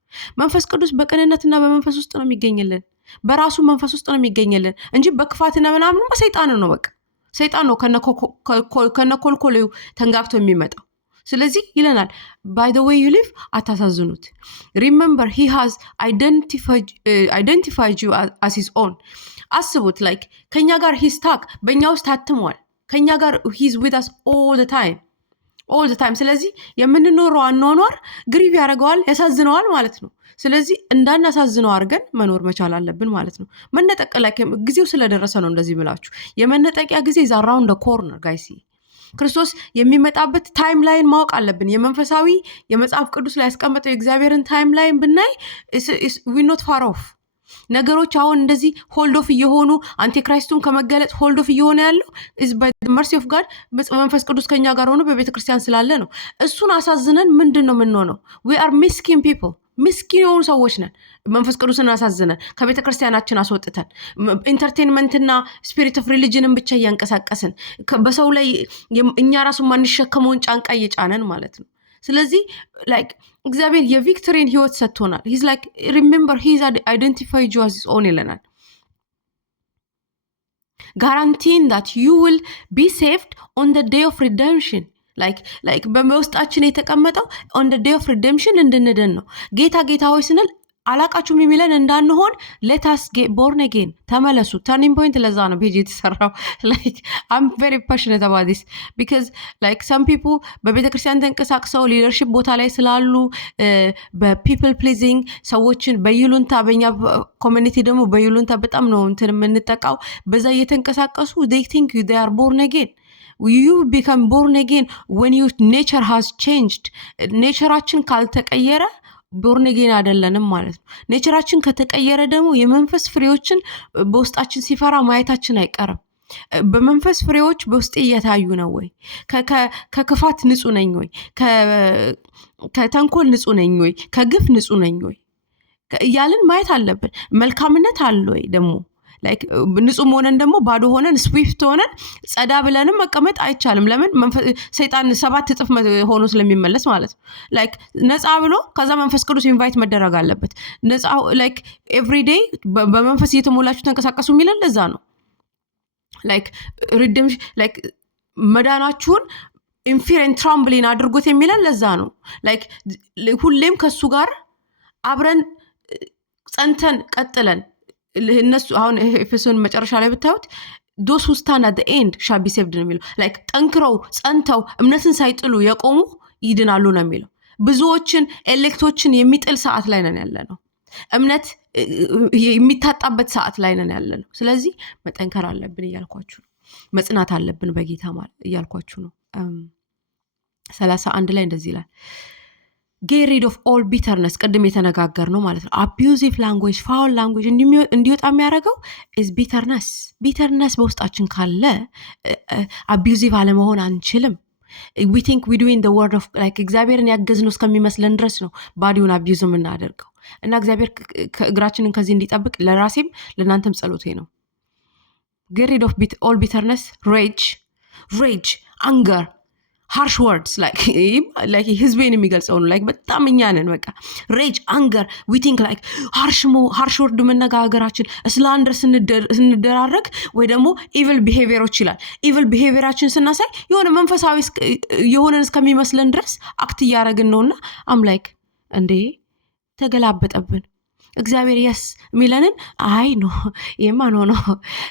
መንፈስ ቅዱስ በቅንነትና በመንፈስ ውስጥ ነው የሚገኝልን፣ በራሱ መንፈስ ውስጥ ነው የሚገኝልን እንጂ በክፋትና ምናምን ሰይጣን ነው። በቃ ሰይጣን ነው ከነኮልኮሌው ተንጋግቶ የሚመጣው። ስለዚህ ይለናል by the way you live አታሳዝኑት። remember he has identified you as his own። አስቡት ላይክ ከኛ ጋር he stuck በእኛ ውስጥ ታትሟል። ከኛ ጋር he's with us all the time። ስለዚህ የምንኖረው አኗኗር ግሪቭ ያደርገዋል፣ ያሳዝነዋል ማለት ነው። ስለዚህ እንዳናሳዝነው አድርገን መኖር መቻል አለብን ማለት ነው። መነጠቅ ላይ ጊዜው ስለደረሰ ነው እንደዚህ ብላችሁ የመነጠቂያ ጊዜ is around the corner guys። ክርስቶስ የሚመጣበት ታይም ላይን ማወቅ አለብን። የመንፈሳዊ የመጽሐፍ ቅዱስ ላይ ያስቀመጠው የእግዚአብሔርን ታይም ላይን ብናይ we not far off። ነገሮች አሁን እንደዚህ ሆልድ ኦፍ እየሆኑ አንቲክራይስቱን ከመገለጥ ሆልድ ኦፍ እየሆነ ያለው is by the mercy of God። መንፈስ ቅዱስ ከኛ ጋር ሆኖ በቤተ ክርስቲያን ስላለ ነው። እሱን አሳዝነን ምንድነው የምንሆነው? we are miskin people። ምስኪን የሆኑ ሰዎች ነን። መንፈስ ቅዱስን አሳዝነን ከቤተ ክርስቲያናችን አስወጥተን ኢንተርቴንመንትና ስፒሪት ኦፍ ሪሊጅንን ብቻ እያንቀሳቀስን በሰው ላይ እኛ ራሱ ማንሸከመውን ጫንቃ እየጫነን ማለት ነው። ስለዚህ ላይክ እግዚአብሔር የቪክቶሪን ህይወት ሰጥቶናል። he's like remember he's identified you as his own ይለናል። guaranteeing that you will be saved on the day of redemption። ላይክ በውስጣችን የተቀመጠው on the day of redemption እንድንድን ነው። ጌታ ሆይ ስንል አላቃችሁም የሚለን እንዳንሆን let us get born again ተመለሱ። turning point ለዛ ነው ፔጅ የተሰራው። like I'm very passionate about this because like some people በቤተክርስቲያን ተንቀሳቅሰው ሊደርሺፕ ቦታ ላይ ስላሉ በፒፕል ፕሊዚንግ ሰዎችን በይሉንታ በእኛ ኮሚኒቲ ደግሞ በይሉንታ በጣም ነው እንትን የምንጠቃው። በዛ እየተንቀሳቀሱ they think they are born again። you become born again when your nature has changed። ኔቸራችን ካልተቀየረ ቦርን አጌን አይደለንም ማለት ነው። ኔቸራችን ከተቀየረ ደግሞ የመንፈስ ፍሬዎችን በውስጣችን ሲፈራ ማየታችን አይቀርም። በመንፈስ ፍሬዎች በውስጤ እየታዩ ነው ወይ? ከክፋት ንጹህ ነኝ ወይ? ከተንኮል ንጹህ ነኝ ወይ? ከግፍ ንጹህ ነኝ ወይ? እያልን ማየት አለብን። መልካምነት አለ ወይ ደግሞ ላይክ ንጹህ ሆነን ደግሞ ባዶ ሆነን ስዊፍት ሆነን ጸዳ ብለንም መቀመጥ አይቻልም። ለምን ሰይጣን 7 እጥፍ ሆኖ ስለሚመለስ ማለት ነው። ላይክ ነፃ ብሎ ከዛ መንፈስ ቅዱስ ኢንቫይት መደረግ አለበት። ነፃ ላይክ ኤቭሪዴይ በመንፈስ እየተሞላችሁ ተንቀሳቀሱ የሚለን ለዛ ነው። ላይክ ሪደምሽን ላይክ መዳናችሁን ኢንፊር ኤንድ ትራምብሊን አድርጎት የሚለን ለዛ ነው። ላይክ ሁሌም ከሱ ጋር አብረን ጸንተን ቀጥለን እነሱ አሁን ኤፌሶን መጨረሻ ላይ ብታዩት ዶስ who stand at the end shall be saved ነው የሚለው። ላይክ ጠንክረው ጸንተው እምነትን ሳይጥሉ የቆሙ ይድናሉ ነው የሚለው። ብዙዎችን ኤሌክቶችን የሚጥል ሰዓት ላይ ነን ያለ ነው። እምነት የሚታጣበት ሰዓት ላይ ነን ያለ ነው። ስለዚህ መጠንከር አለብን እያልኳችሁ ነው። መጽናት አለብን በጌታ ማለት እያልኳችሁ ነው። 31 ላይ እንደዚህ ይላል get rid of all bitterness ቅድም የተነጋገር ነው ማለት ነው። abusive language foul language እንዲወጣ የሚያደርገው is bitterness በውስጣችን ካለ abusive አለመሆን አንችልም። we think we doing the word of like እግዚአብሔርን ያገዝነው እስከሚመስለን ድረስ ነው ባዲውን አቢዩዝ የምናደርገው። እና እግዚአብሔር እግራችንን ከዚህ እንዲጠብቅ ለራሴም ለእናንተም ጸሎቴ ነው። get rid of all bitterness, rage, anger, harsh words like ህዝቤን የሚገልጸው ነው። like በጣም እኛ ነን በቃ rage, anger, we think like harsh word መነጋገራችን ስላንደር ስንደራረግ ወይ ደግሞ evil behaviorዎች ይላል። evil behaviorችን ስናሳይ የሆነ መንፈሳዊ የሆነን እስከሚመስለን ድረስ አክት እያደረግን ነውና am like እንዴ ተገላበጠብን። እግዚአብሔር yes ሚለንን አይ ኖ ይሄማ ኖ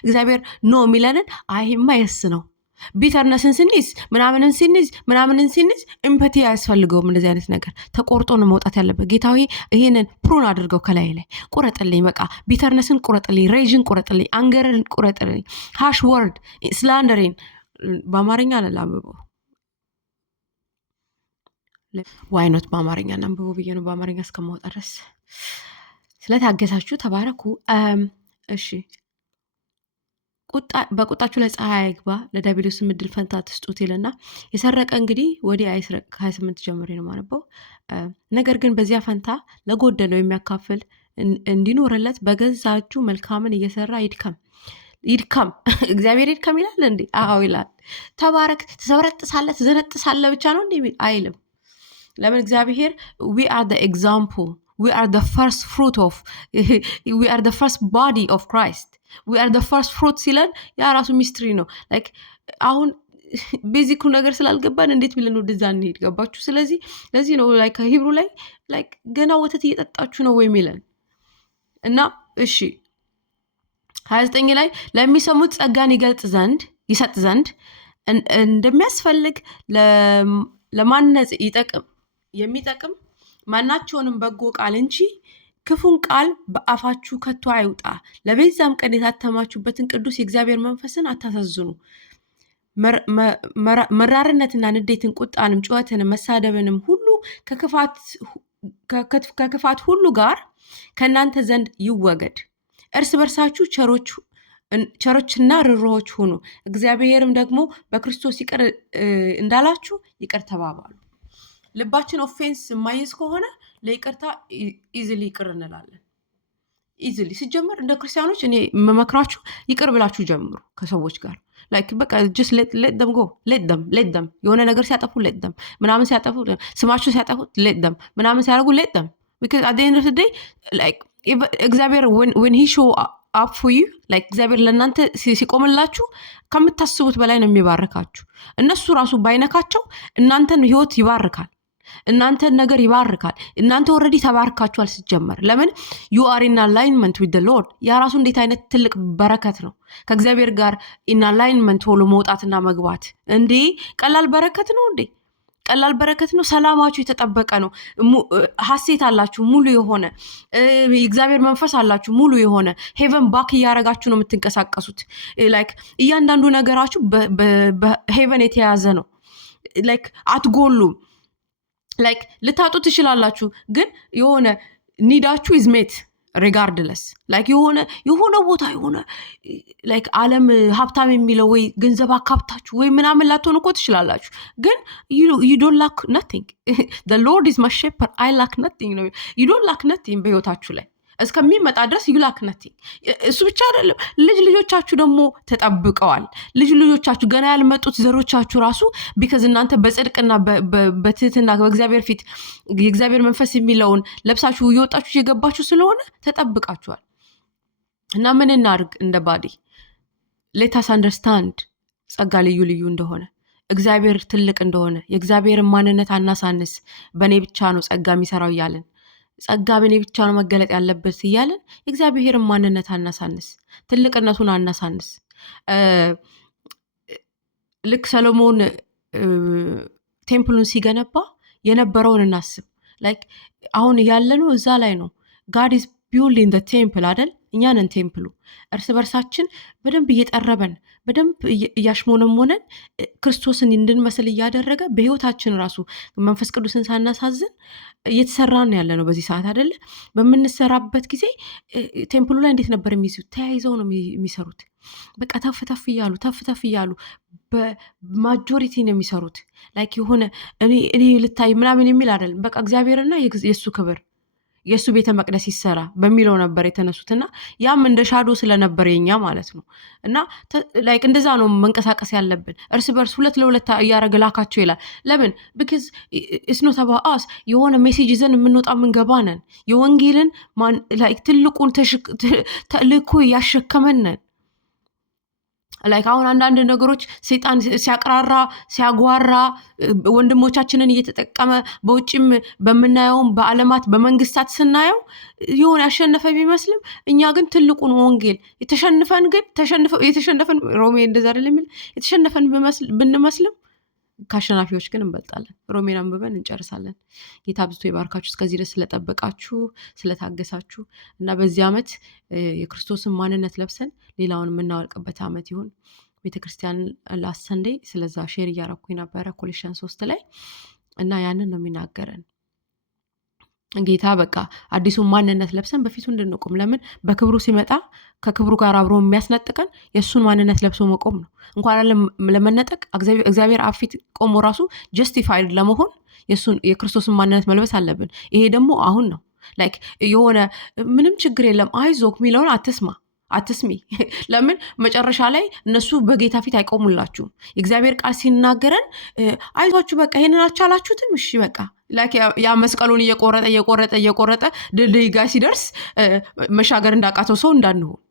እግዚአብሔር ኖ ሚለንን አይማ yes ነው። ቢተርነስን ስንይዝ ምናምንን ስንይዝ ኤምፓቲ አያስፈልገውም። እንደዚህ አይነት ነገር ተቆርጦ ነው መውጣት ያለበት። ጌታዊ ይሄንን ፕሩን አድርገው ከላይ ላይ ቁረጥልኝ፣ በቃ ቢተርነስን ቁረጥልኝ፣ ሬጅን ቁረጥልኝ፣ አንገርን ቁረጥልኝ፣ ሃሽ ወርድ ስላንደሪን በአማርኛ ለላምበው ዋይ ኖት በአማርኛ እናንብበው ብዬ ነው በአማርኛ እስከማወጣ ድረስ። ስለታገሳችሁ ተባረኩ። እሺ በቁጣችሁ ላይ ፀሐይ አይግባ፣ ለዲያብሎስ እድል ፈንታ ትስጡት ይልና የሰረቀ እንግዲህ ወዲህ አይስረቅ። 28 ጀምሬ ነው የማነበው። ነገር ግን በዚያ ፈንታ ለጎደለው የሚያካፍል እንዲኖርለት በገዛ እጁ መልካምን እየሰራ ይድከም። እግዚአብሔር ይድከም ይላል እንዴ? አዎ ይላል። ተባረክ፣ ተሰበረጥሳለህ፣ ትዘነጥሳለህ ብቻ ነው እንዴ አይልም። ለምን? እግዚአብሔር we are the example, we are the first fruit of we are the first body of Christ, we are the first fruit ሲለን ያ ራሱ ሚስትሪ ነው። ላይክ አሁን ቤዚኩ ነገር ስላልገባን እንዴት ብለን ወደዛ እንሄድ? ገባችሁ? ስለዚህ ለዚህ ነው ላይክ ሂብሩ ላይ ላይክ ገና ወተት እየጠጣችሁ ነው ወይ ሚለን እና እሺ 29 ላይ ለሚሰሙት ጸጋን ይሰጥ ዘንድ እንደሚያስፈልግ ለማነጽ የሚጠቅም ማናቸውንም በጎ ቃል እንጂ ክፉን ቃል በአፋችሁ ከቶ አይውጣ። ለቤዛም ቀን የታተማችሁበትን ቅዱስ የእግዚአብሔር መንፈስን አታሳዝኑ። መራርነትና ንዴትን፣ ቁጣንም፣ ጩኸትንም፣ መሳደብንም ሁሉ ከክፋት ሁሉ ጋር ከእናንተ ዘንድ ይወገድ። እርስ በርሳችሁ ቸሮችና ርኅሩኆች ሁኑ፣ እግዚአብሔርም ደግሞ በክርስቶስ ይቅር እንዳላችሁ ይቅር ተባባሉ። ልባችን ኦፌንስ የማይዝ ከሆነ ለይቅርታ ኢዝሊ ይቅር እንላለን። ኢዝሊ ሲጀመር እንደ ክርስቲያኖች እኔ መመክራችሁ ይቅር ብላችሁ ጀምሩ ከሰዎች ጋር። ላይክ በቃ just let them go, let them የሆነ ነገር ሲያጠፉ let them ምናምን ሲያጠፉ ስማችሁ ሲያጠፉ let them ምናምን ሲያደርጉ let them because at the end of the day like እግዚአብሔር when he show up for you like እግዚአብሔር ለእናንተ ሲቆምላችሁ ከምታስቡት በላይ ነው የሚባርካችሁ። እነሱ ራሱ ባይነካቸው እናንተን ህይወት ይባርካል፣ እናንተን ነገር ይባርካል። እናንተ ኦልሬዲ ተባርካችኋል ሲጀመር። ለምን? you are in alignment with the Lord። ያ ራሱ እንዴት አይነት ትልቅ በረከት ነው! ከእግዚአብሔር ጋር in alignment ሆኖ መውጣትና መግባት እንዴ ቀላል በረከት ነው እንዴ? ቀላል በረከት ነው። ሰላማችሁ የተጠበቀ ነው። ሐሴት አላችሁ ሙሉ የሆነ የእግዚአብሔር መንፈስ አላችሁ ሙሉ የሆነ ሄቨን ባክ እያረጋችሁ ነው የምትንቀሳቀሱት። ላይክ እያንዳንዱ ነገራችሁ በሄቨን የተያዘ ነው። ላይክ አትጎሉም። ላይክ ልታጡ ትችላላችሁ፣ ግን የሆነ ኒዳችሁ ኢዝ ሜት ሪጋርድለስ ላይክ የሆነ ቦታ የሆነ ላይክ ዓለም ሀብታም የሚለው ወይ ገንዘብ አካብታችሁ ወይ ምናምን ላትሆኑ እኮ ትችላላችሁ፣ ግን you don't lack nothing the Lord is my shepherd I lack nothing ነው። you don't lack nothing በህይወታችሁ ላይ እስከሚመጣ ድረስ ዩላክ ነቲንግ። እሱ ብቻ አይደለም፣ ልጆቻችሁ ደግሞ ተጠብቀዋል። ልጆቻችሁ ገና ያልመጡት ዘሮቻችሁ ራሱ ቢከዝ እናንተ በጽድቅና በትህትና በእግዚአብሔር ፊት የእግዚአብሔር መንፈስ የሚለውን ለብሳችሁ እየወጣችሁ እየገባችሁ ስለሆነ ተጠብቃችኋል። እና ምን እናድርግ እንደ ባዲ ሌታስ አንደርስታንድ ጸጋ ልዩ ልዩ እንደሆነ እግዚአብሔር ትልቅ እንደሆነ የእግዚአብሔርን ማንነት አናሳንስ። በእኔ ብቻ ነው ጸጋ የሚሰራው እያለን ጸጋ በእኔ ብቻ ነው መገለጥ ያለበት እያለን የእግዚአብሔርን ማንነት አናሳንስ፣ ትልቅነቱን አናሳንስ። ልክ ሰሎሞን ቴምፕሉን ሲገነባ የነበረውን እናስብ። ላይክ አሁን ያለነው እዛ ላይ ነው። ጋድ ኢዝ ቢውልዲንግ ዘ ቴምፕል አይደል? እኛ ነን ቴምፕሉ። እርስ በርሳችን በደንብ እየጠረበን በደንብ እያሽሞነሞነን ክርስቶስን እንድንመስል እያደረገ በህይወታችን ራሱ መንፈስ ቅዱስን ሳናሳዝን እየተሰራን ያለ ነው በዚህ ሰዓት አይደለ? በምንሰራበት ጊዜ ቴምፕሉ ላይ እንዴት ነበር የሚይዙት? ተያይዘው ነው የሚሰሩት። በቃ ተፍ ተፍ እያሉ በማጆሪቲ ነው የሚሰሩት። ላይክ የሆነ እኔ ልታይ ምናምን የሚል አይደለም። በቃ እግዚአብሔርና የእሱ ክብር የእሱ ቤተ መቅደስ ይሰራ በሚለው ነበር የተነሱትና ያም እንደ ሻዶ ስለነበር የኛ ማለት ነው። እና ላይክ እንደዛ ነው መንቀሳቀስ ያለብን። እርስ በርስ ሁለት ለሁለት እያደረገ ላካቸው ይላል። ለምን? ቢካዝ ኢትስ ኖት አባውት አስ የሆነ ሜሴጅ ይዘን የምንወጣ የምንገባ ነን። የወንጌልን ላይክ ትልቁን ተልእኮ ያሸከመን ነን። ላይክ አሁን አንዳንድ ነገሮች ሰይጣን ሲያቀራራ ሲያጓራ ወንድሞቻችንን እየተጠቀመ በውጭም በምናየውም በዓለማት በመንግስታት ስናየው የሆነ ያሸነፈ ቢመስልም እኛ ግን ትልቁን ወንጌል የተሸነፈን ሮሜ እንደዛ አይደለም የሚል የተሸነፈን ብንመስልም ከአሸናፊዎች ግን እንበልጣለን። ሮሜን አንብበን እንጨርሳለን። ጌታ አብዝቶ ይባርካችሁ። እስከዚህ ድረስ ስለጠበቃችሁ ስለታገሳችሁ እና በዚህ ዓመት የክርስቶስን ማንነት ለብሰን ሌላውን የምናወልቅበት ዓመት ይሁን። ቤተክርስቲያን ላስት ሰንዴ ስለዛ ሼር እያረኩኝ ነበረ ኮሌክሽን 3 ላይ እና ያንን ነው የሚናገረን። ጌታ በቃ አዲሱን ማንነት ለብሰን በፊቱ እንድንቆም። ለምን? በክብሩ ሲመጣ ከክብሩ ጋር አብሮ የሚያስነጥቀን የእሱን ማንነት ለብሶ መቆም ነው። እንኳን ለመነጠቅ እግዚአብሔር አብ ፊት ቆሞ ራሱ ጀስቲፋይድ ለመሆን የክርስቶስን ማንነት መልበስ አለብን። ይሄ ደግሞ አሁን ነው። ላይክ የሆነ ምንም ችግር የለም አይዞክ የሚለውን አትስሚ። ለምን? መጨረሻ ላይ እነሱ በጌታ ፊት አይቆሙላችሁም። የእግዚአብሔር ቃል ሲናገረን አይዟችሁ በቃ ይሄንን አልቻላችሁትም፣ እሺ በቃ ላይክ ያ መስቀሉን እየቆረጠ ድልድይ ጋር ሲደርስ መሻገር እንዳቃተው ሰው እንዳንሆን።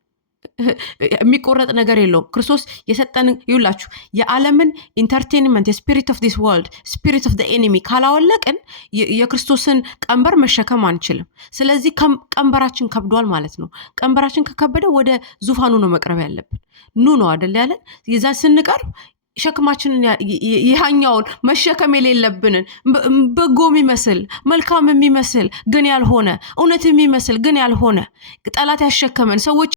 የሚቆረጥ ነገር የለውም። ክርስቶስ የሰጠን ይውላችሁ የዓለምን ኢንተርቴንመንት የስፒሪት ኦፍ ዲስ ወርልድ ስፒሪት ኦፍ ኤኒሚ ካላወለቅን የክርስቶስን ቀንበር መሸከም አንችልም። ስለዚህ ቀንበራችን ከብዷል ማለት ነው። ቀንበራችን ከከበደ ወደ ዙፋኑ ነው መቅረብ ያለብን። ኑ ነው አደለ ያለን። የዛ ስንቀርብ ሸክማችንን ይሃኛውን መሸከም የሌለብንን በጎ የሚመስል መልካም የሚመስል ግን ያልሆነ እውነት የሚመስል ግን ያልሆነ ጠላት ያሸከመን ሰዎች